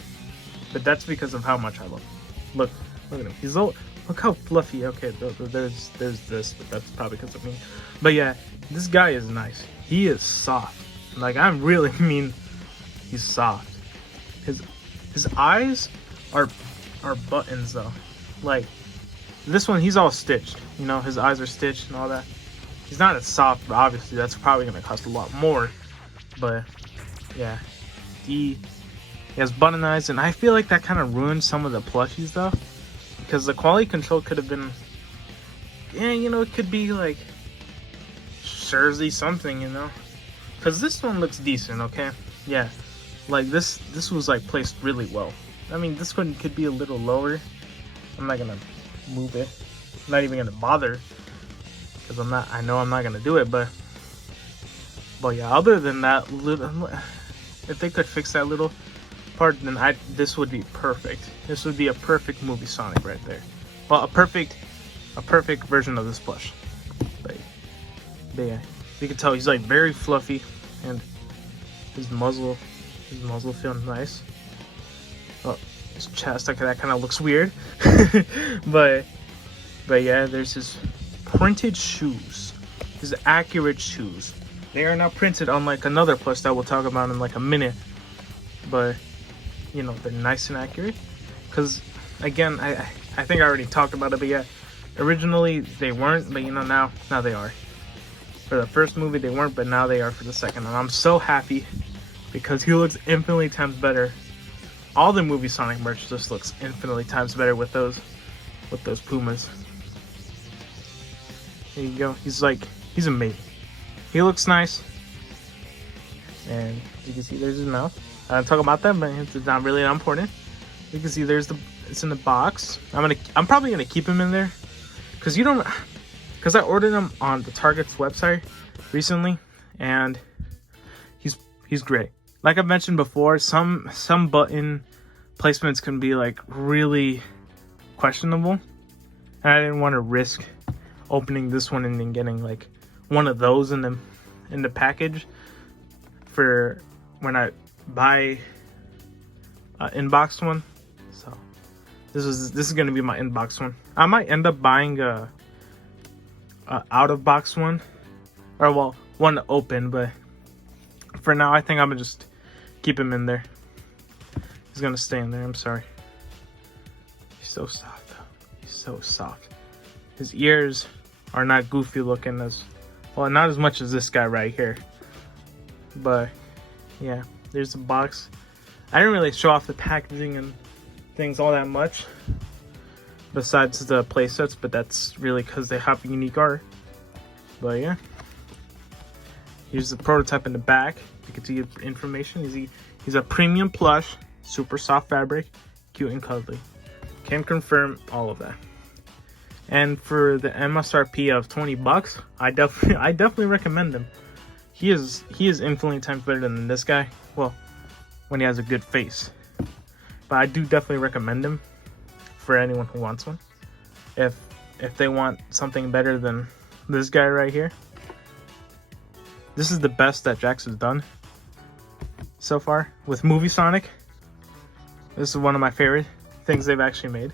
but that's because of how much I love him. Look at him. He's old. Look how fluffy. Okay, there's this, but that's probably because of me. But yeah, this guy is nice. He is soft. Like, I really mean he's soft. His eyes are buttons though. Like this one, he's all stitched. You know, his eyes are stitched and all that. He's not as soft, but obviously that's probably gonna cost a lot more. But yeah, he has button eyes, and I feel like that kind of ruined some of the plushies though, because the quality control could have been, yeah, you know, it could be like Jersey something, you know, because this one looks decent. Okay, yeah, like this was like placed really well. I mean, this one could be a little lower. I'm not gonna move it. I'm not even gonna bother because I know I'm not gonna do it. But yeah, other than that, if they could fix that little part, then this would be perfect. This would be a perfect movie Sonic right there. Well, a perfect version of this plush. But yeah, you can tell he's like very fluffy, and his muzzle feels nice. Oh, his chest, okay, that kind of looks weird. but yeah, there's his printed shoes, his accurate shoes. They are not printed, unlike another plush that we'll talk about in like a minute. But you know, they're nice and accurate. Because again, I think I already talked about it, but yeah, originally they weren't, but you know, now they are. For the first movie they weren't, but now they are for the second, and I'm so happy because he looks infinitely times better. All the movie Sonic merch just looks infinitely times better with those Pumas. There you go. He's amazing. He looks nice, and you can see there's his mouth. I don't talk about that, but it's not really that important. You can see it's in the box. I'm probably gonna keep him in there because I ordered him on the Target's website recently, and he's great. Like I've mentioned before, some button placements can be like really questionable, and I didn't want to risk opening this one and then getting like one of those in the package for when I buy an inbox one. So this is gonna be my inbox one. I might end up buying a out of box one, or well, one to open, but for now I think I'm gonna just keep him in there. He's gonna stay in there. I'm sorry. He's so soft though. He's so soft. His ears are not goofy looking as well, not as much as this guy right here. But yeah, there's the box. I didn't really show off the packaging and things all that much, besides the playsets, but that's really because they have unique art. But yeah, here's the prototype in the back. You can see the information. He's a premium plush, super soft fabric, cute and cuddly. Can confirm all of that. And for the MSRP of $20, I definitely recommend him. He is infinitely times better than this guy. Well, when he has a good face. But I do definitely recommend him for anyone who wants one. If they want something better than this guy right here. This is the best that Jakks has done so far with Movie Sonic. This is one of my favorite things they've actually made.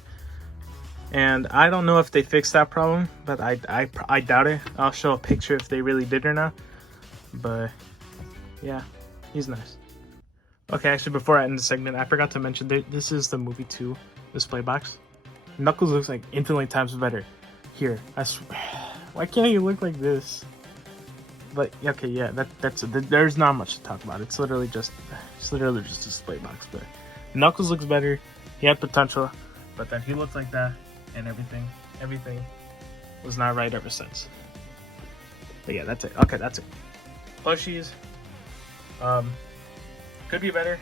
And I don't know if they fixed that problem, but I doubt it. I'll show a picture if they really did or not. But yeah, he's nice. Okay, actually, before I end the segment, I forgot to mention that this is the Movie 2 display box. Knuckles looks like infinitely times better. Here, I swear. Why can't he look like this? But okay, yeah, there's not much to talk about. It's literally just a display box. But Knuckles looks better. He had potential, but then he looked like that, and everything was not right ever since. But yeah, that's it. Okay, that's it. Plushies, could be better.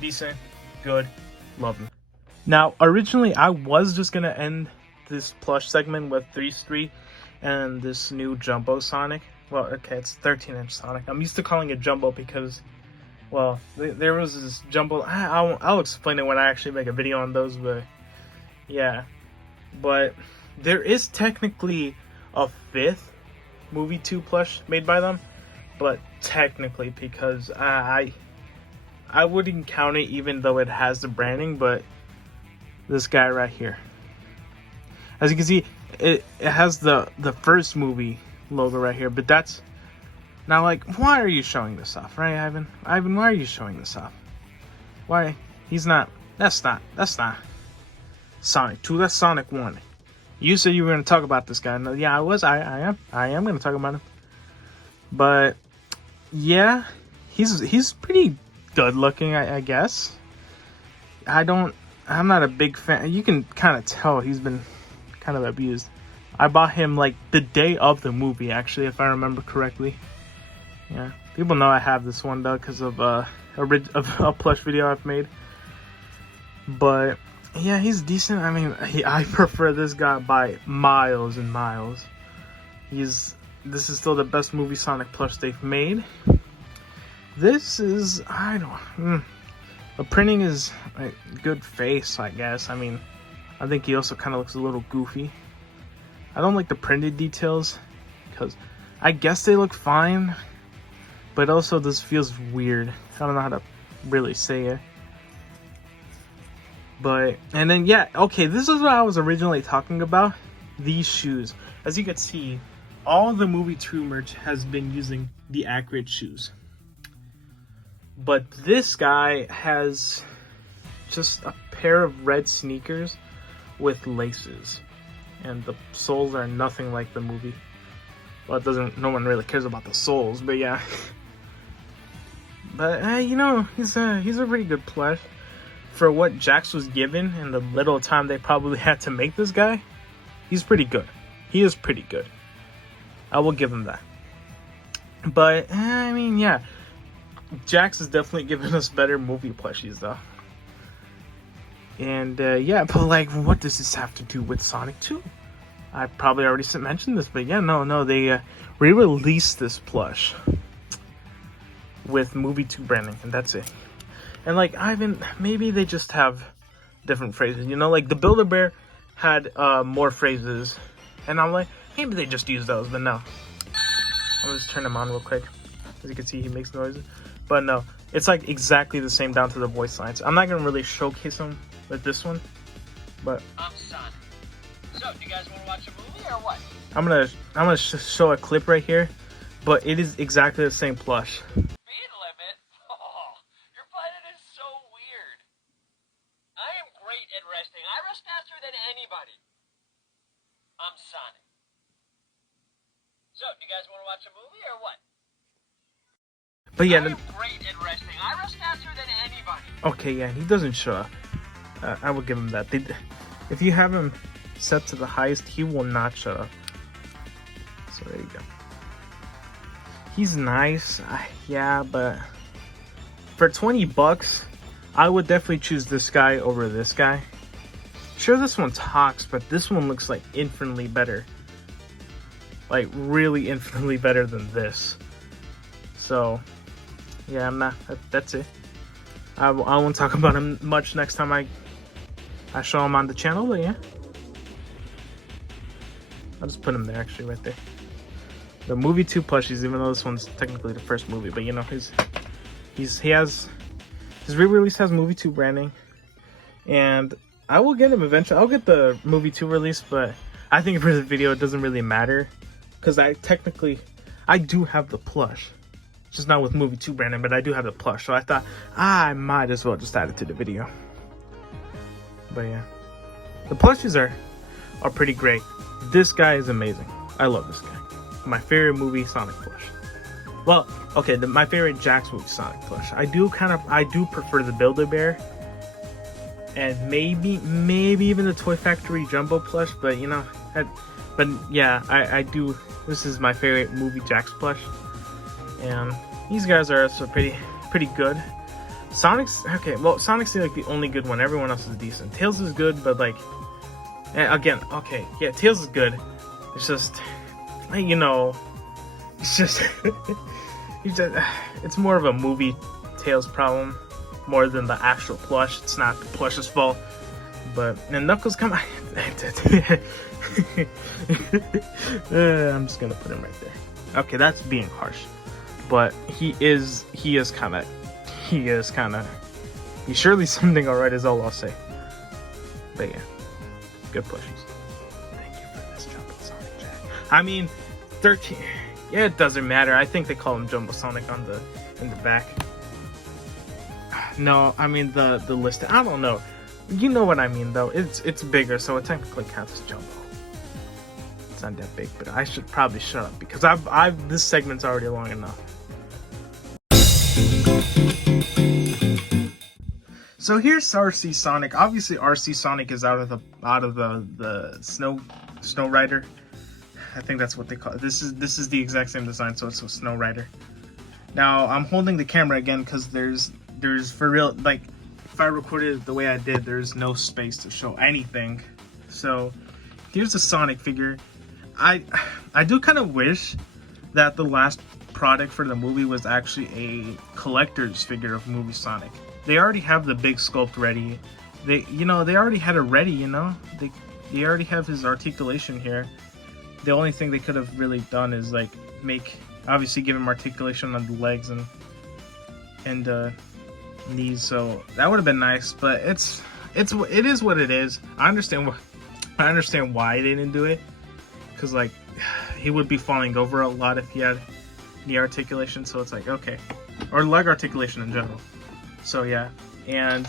Decent, good, love them. Now, originally, I was just gonna end this plush segment with 3 and this new Jumbo Sonic. Well, okay, it's 13-inch Sonic. I'm used to calling it Jumbo because, well, there was this Jumbo. I'll explain it when I actually make a video on those, but yeah. But there is technically a 5th Movie 2 plush made by them, but technically, because I wouldn't count it even though it has the branding, but this guy right here. As you can see, it has the first movie logo right here, but that's now like, why are you showing this off, right, Ivan? Ivan, why are you showing this off? Why? He's not. That's not Sonic 2. That's Sonic 1. You said you were going to talk about this guy. No, yeah, I am going to talk about him. But yeah, he's pretty good looking, I guess. I'm not a big fan. You can kind of tell he's been kind of abused. I bought him like the day of the movie, actually, if I remember correctly. Yeah, people know I have this one though because of a plush video I've made. But yeah, he's decent. I mean, I prefer this guy by miles and miles. This is still the best movie Sonic plush they've made. This is, the printing is a good face, I guess. I mean, I think he also kind of looks a little goofy. I don't like the printed details because I guess they look fine, but also this feels weird. I don't know how to really say it. But, and then, yeah, okay, this is what I was originally talking about. These shoes. As you can see, all the Movie 2 merch has been using the accurate shoes. But this guy has just a pair of red sneakers with laces. And the soles are nothing like the movie. Well, no one really cares about the soles, but yeah. But, you know, he's a pretty good plush. For what Jakks was given and the little time they probably had to make this guy, he's pretty good. He is pretty good. I will give him that. But, I mean, yeah. Jakks has definitely given us better movie plushies, though. And, yeah, but, like, what does this have to do with Sonic 2? I probably already mentioned this, but yeah, no, they re-released this plush with Movie 2 branding, and that's it. And, like, maybe they just have different phrases, you know? Like, the Build-A-Bear had more phrases, and I'm like, maybe they just use those, but no. I'm gonna just turn them on real quick. As you can see, he makes noises. But no, it's, like, exactly the same down to the voice lines. I'm not gonna really showcase them with this one, but... I'm Sonic. So, do you guys want to watch a movie, or what? I'm gonna show a clip right here, but it is exactly the same plush. I rest faster than anybody. I'm Sonic. So, do you guys want to watch a movie or what? But yeah, I'm great at resting. I rest faster than anybody. Okay, yeah, he doesn't show up. I will give him that. If you have him set to the highest, he will not shut up. So there you go. He's nice, yeah, but for $20, I would definitely choose this guy over this guy. Sure, this one talks, but this one looks like infinitely better. Like, really infinitely better than this. So, yeah, that's it. I won't talk about him much next time I show him on the channel, but yeah. I'll just put him there, actually, right there. The Movie 2 plushies, even though this one's technically the first movie, but you know, his re-release has Movie 2 branding, and I will get him eventually. I'll get the Movie 2 release, but I think for the video it doesn't really matter, because I do have the plush, just not with Movie 2 branding, but I do have the plush, so I thought I might as well just add it to the video. But yeah, the plushies are pretty great. This guy is amazing. I love this guy. my favorite movie Sonic plush. Well, okay, my favorite Jakks movie Sonic plush. I do prefer the Build-A-Bear, and maybe even the Toy Factory Jumbo plush. But you know, I do. This is my favorite movie Jakks plush, and these guys are also pretty good. Sonic's okay. Well, Sonic's like the only good one. Everyone else is decent. Tails is good, but like, again, okay, yeah, Tails is good. It's just, you know, it's just, it's more of a movie Tails problem more than the actual plush. It's not the plush's fault. But and Knuckles, come on. I'm just gonna put him right there. Okay, that's being harsh, but he is kind of. He's surely something alright is all I'll say. But yeah, good Plushes. Thank you for this Jumbo Sonic, Jack. I mean, 13. Yeah, it doesn't matter. I think they call him Jumbo Sonic in the back. No, I mean the list. I don't know. You know what I mean though. It's bigger, so it technically counts as Jumbo. It's not that big, but I should probably shut up because this segment's already long enough. So here's RC Sonic. Obviously, RC Sonic is out of the Snow Rider. I think that's what they call it. This is the exact same design, so it's a Snow Rider. Now I'm holding the camera again because there's for real, like if I recorded it the way I did, there's no space to show anything. So here's the Sonic figure. I do kind of wish that the last product for the movie was actually a collector's figure of movie Sonic. They already have the big sculpt ready. They already had it ready, you know? They already have his articulation here. The only thing they could have really done is like obviously give him articulation on the legs and knees, so that would have been nice, but it is what it is. I understand why they didn't do it, because like he would be falling over a lot if he had knee articulation, so it's like okay, or leg articulation in general. So yeah, and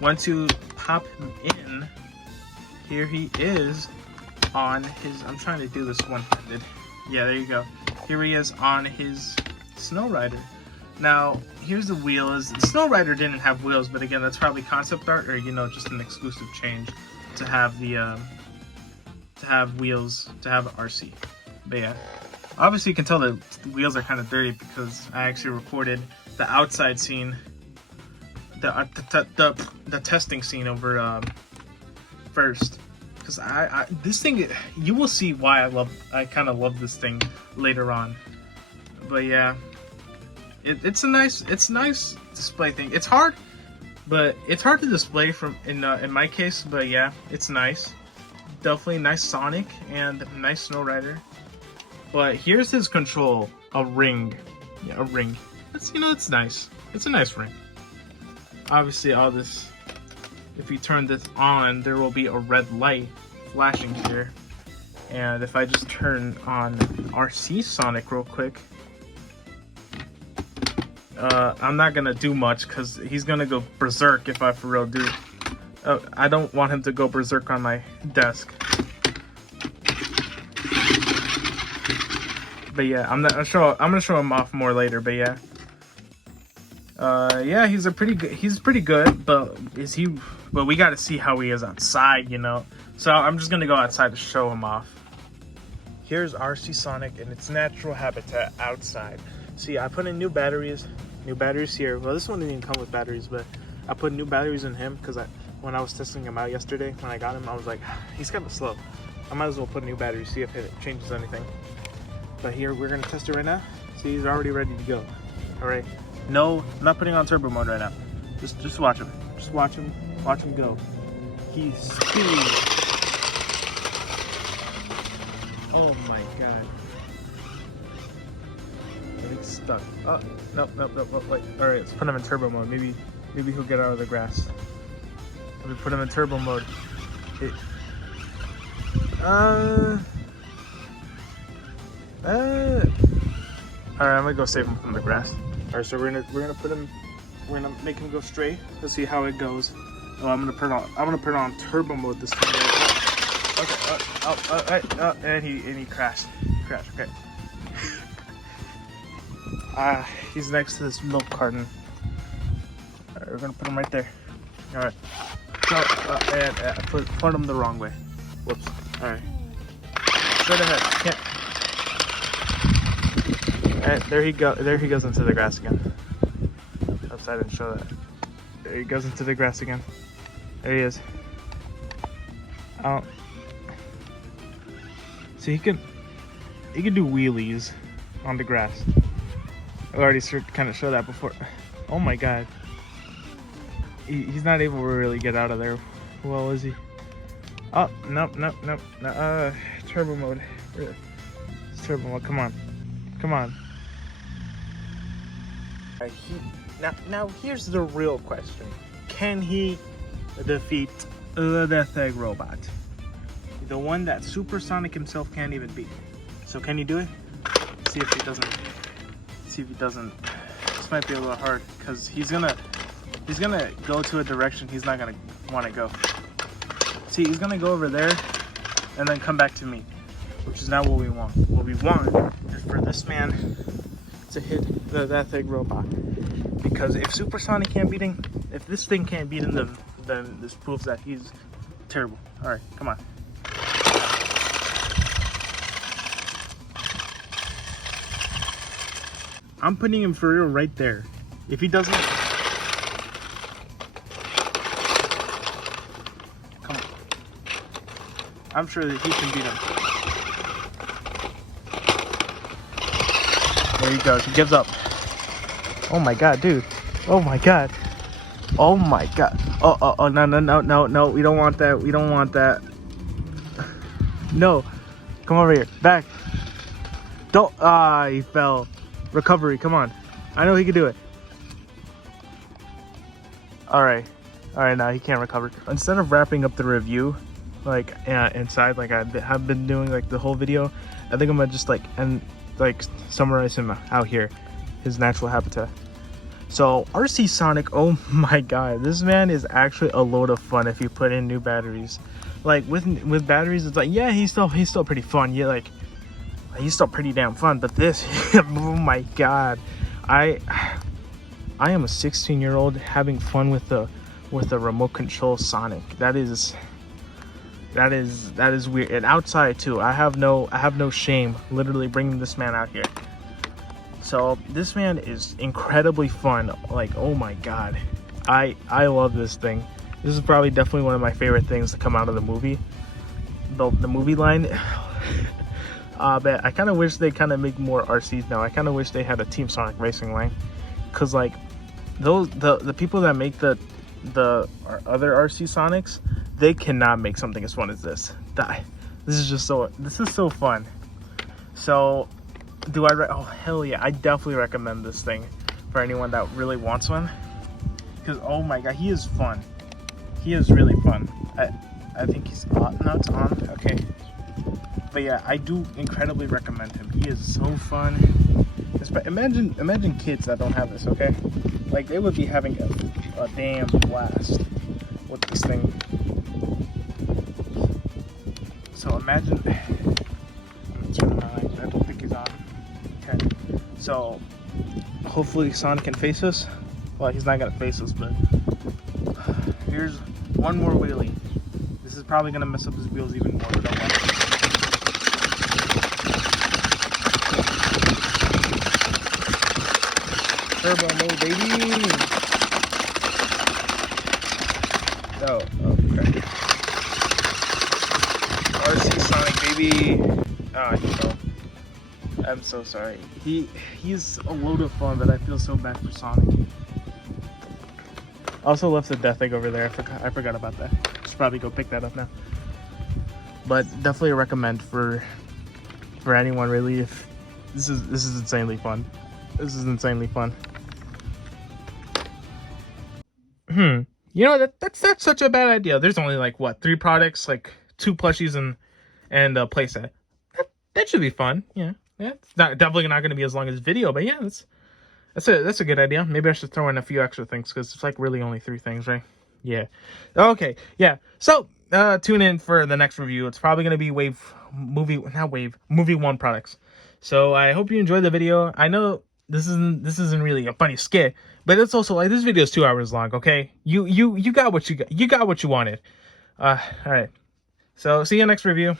once you pop him in, here he is on his, I'm trying to do this one-handed. Yeah, there you go. Here he is on his Snow Rider. Now, here's the wheels. The Snow Rider didn't have wheels, but again, that's probably concept art or, you know, just an exclusive change to have the, to have wheels, to have RC. But yeah, obviously you can tell the wheels are kind of dirty because I actually recorded the outside scene, the testing scene over first, because I this thing, you will see why I kind of love this thing later on. But yeah, it's a nice display thing. It's hard to display in my case, but yeah, it's nice. Definitely nice Sonic and nice Snow Rider. But here's his control, a ring. Yeah, a ring. It's nice. It's a nice ring. Obviously, all this, if you turn this on, there will be a red light flashing here. And if I just turn on RC Sonic real quick, I'm not gonna do much because he's gonna go berserk if I for real do. I don't want him to go berserk on my desk. But yeah, I'm gonna show him off more later. But yeah, yeah, he's pretty good. But But we got to see how he is outside, you know. So I'm just gonna go outside to show him off. Here's RC Sonic in its natural habitat outside. See, I put in new batteries here. Well, this one didn't even come with batteries, but I put new batteries in him because when I was testing him out yesterday, when I got him, I was like, he's kind of slow. I might as well put new batteries, see if it changes anything. But here, we're gonna test it right now. See, he's already ready to go. All right. No, I'm not putting on turbo mode right now. Just watch him. Just watch him go. He's speeding. Oh my god. He's stuck. Oh, nope, wait. Alright, let's put him in turbo mode. Maybe he'll get out of the grass. Let me put him in turbo mode. Alright, I'm gonna go save him from the grass. Alright, so we're gonna make him go straight. Let's see how it goes. Oh, I'm gonna put on turbo mode this time. And he crashed. Okay. He's next to this milk carton. All right, we're gonna put him right there. All right. So and put him the wrong way. Whoops. All right. Straight ahead. Can't. And there he goes into the grass again. Oops, I didn't show that. There he goes into the grass again. There he is. See, he can do wheelies on the grass. I already kind of showed that before. Oh my god. He's not able to really get out of there. Who well is he? Oh, nope. Turbo mode. It's turbo mode. Come on. Now here's the real question. Can he defeat the Death Egg robot? The one that Supersonic himself can't even beat. So can he do it? See if he doesn't. This might be a little hard because he's gonna go to a direction he's not gonna want to go. See, he's gonna go over there and then come back to me, which is not what we want. What we want is for this man to hit the Death Egg robot. Because if Supersonic can't beat him, if this thing can't beat him, then this proves that he's terrible. All right, come on. I'm putting him for real right there. If he doesn't, come on. I'm sure that he can beat him. There he goes. He gives up. Oh my god, dude. Oh my god. Oh my god. Oh, no. We don't want that. No. Come over here. Back. Don't. He fell. Recovery. Come on. I know he can do it. Alright. Now he can't recover. Instead of wrapping up the review, like, inside, like I have been doing, like, the whole video, I think I'm gonna just, summarize him out here. His natural habitat. So RC Sonic, oh my god, this man is actually a load of fun if you put in new batteries. Like with batteries, it's like, yeah, he's still pretty fun. Yeah, like he's still pretty damn fun. But this, oh my god, I am a 16-year-old having fun with the remote control Sonic. That is weird. And outside too, I have no shame literally bringing this man out here. So this man is incredibly fun. Like, oh my god, I love this thing. This is probably definitely one of my favorite things to come out of the movie, the movie line. But I kind of wish they kind of make more RCs now. I kind of wish they had a Team Sonic racing line, cause like the people that make the other RC Sonics, they cannot make something as fun as this. This is so fun. So. Oh hell yeah, I definitely recommend this thing for anyone that really wants one, because oh my god, he is fun. He is really fun. I think he's on. No, it's on. Okay, but yeah, I do incredibly recommend him. He is so fun. Imagine kids that don't have this. Okay, like they would be having a damn blast with this thing. So imagine. I don't think he's on. So hopefully Sonic can face us. Well, he's not gonna face us, but here's one more wheelie. This is probably gonna mess up his wheels even more, but don't worry. Turbo mode, baby. Okay. RC Sonic, baby. Oh, he fell. I'm so sorry. He's a load of fun, but I feel so bad for Sonic. Also left the Death Egg over there. I forgot about that. Should probably go pick that up now. But definitely recommend for anyone really. If this is insanely fun. This is insanely fun. You know that's such a bad idea. There's only like what 3 products, like 2 plushies and a playset. That should be fun. Yeah. Yeah, it's definitely not going to be as long as video, but yeah, that's a good idea. Maybe I should throw in a few extra things because it's like really only 3 things, right? Yeah. Okay. Yeah. So tune in for the next review. It's probably gonna be movie one products. So I hope you enjoyed the video. I know this isn't really a funny skit, but it's also like this video is 2 hours long. Okay, you got what you got. You got what you wanted. All right. So see you next review.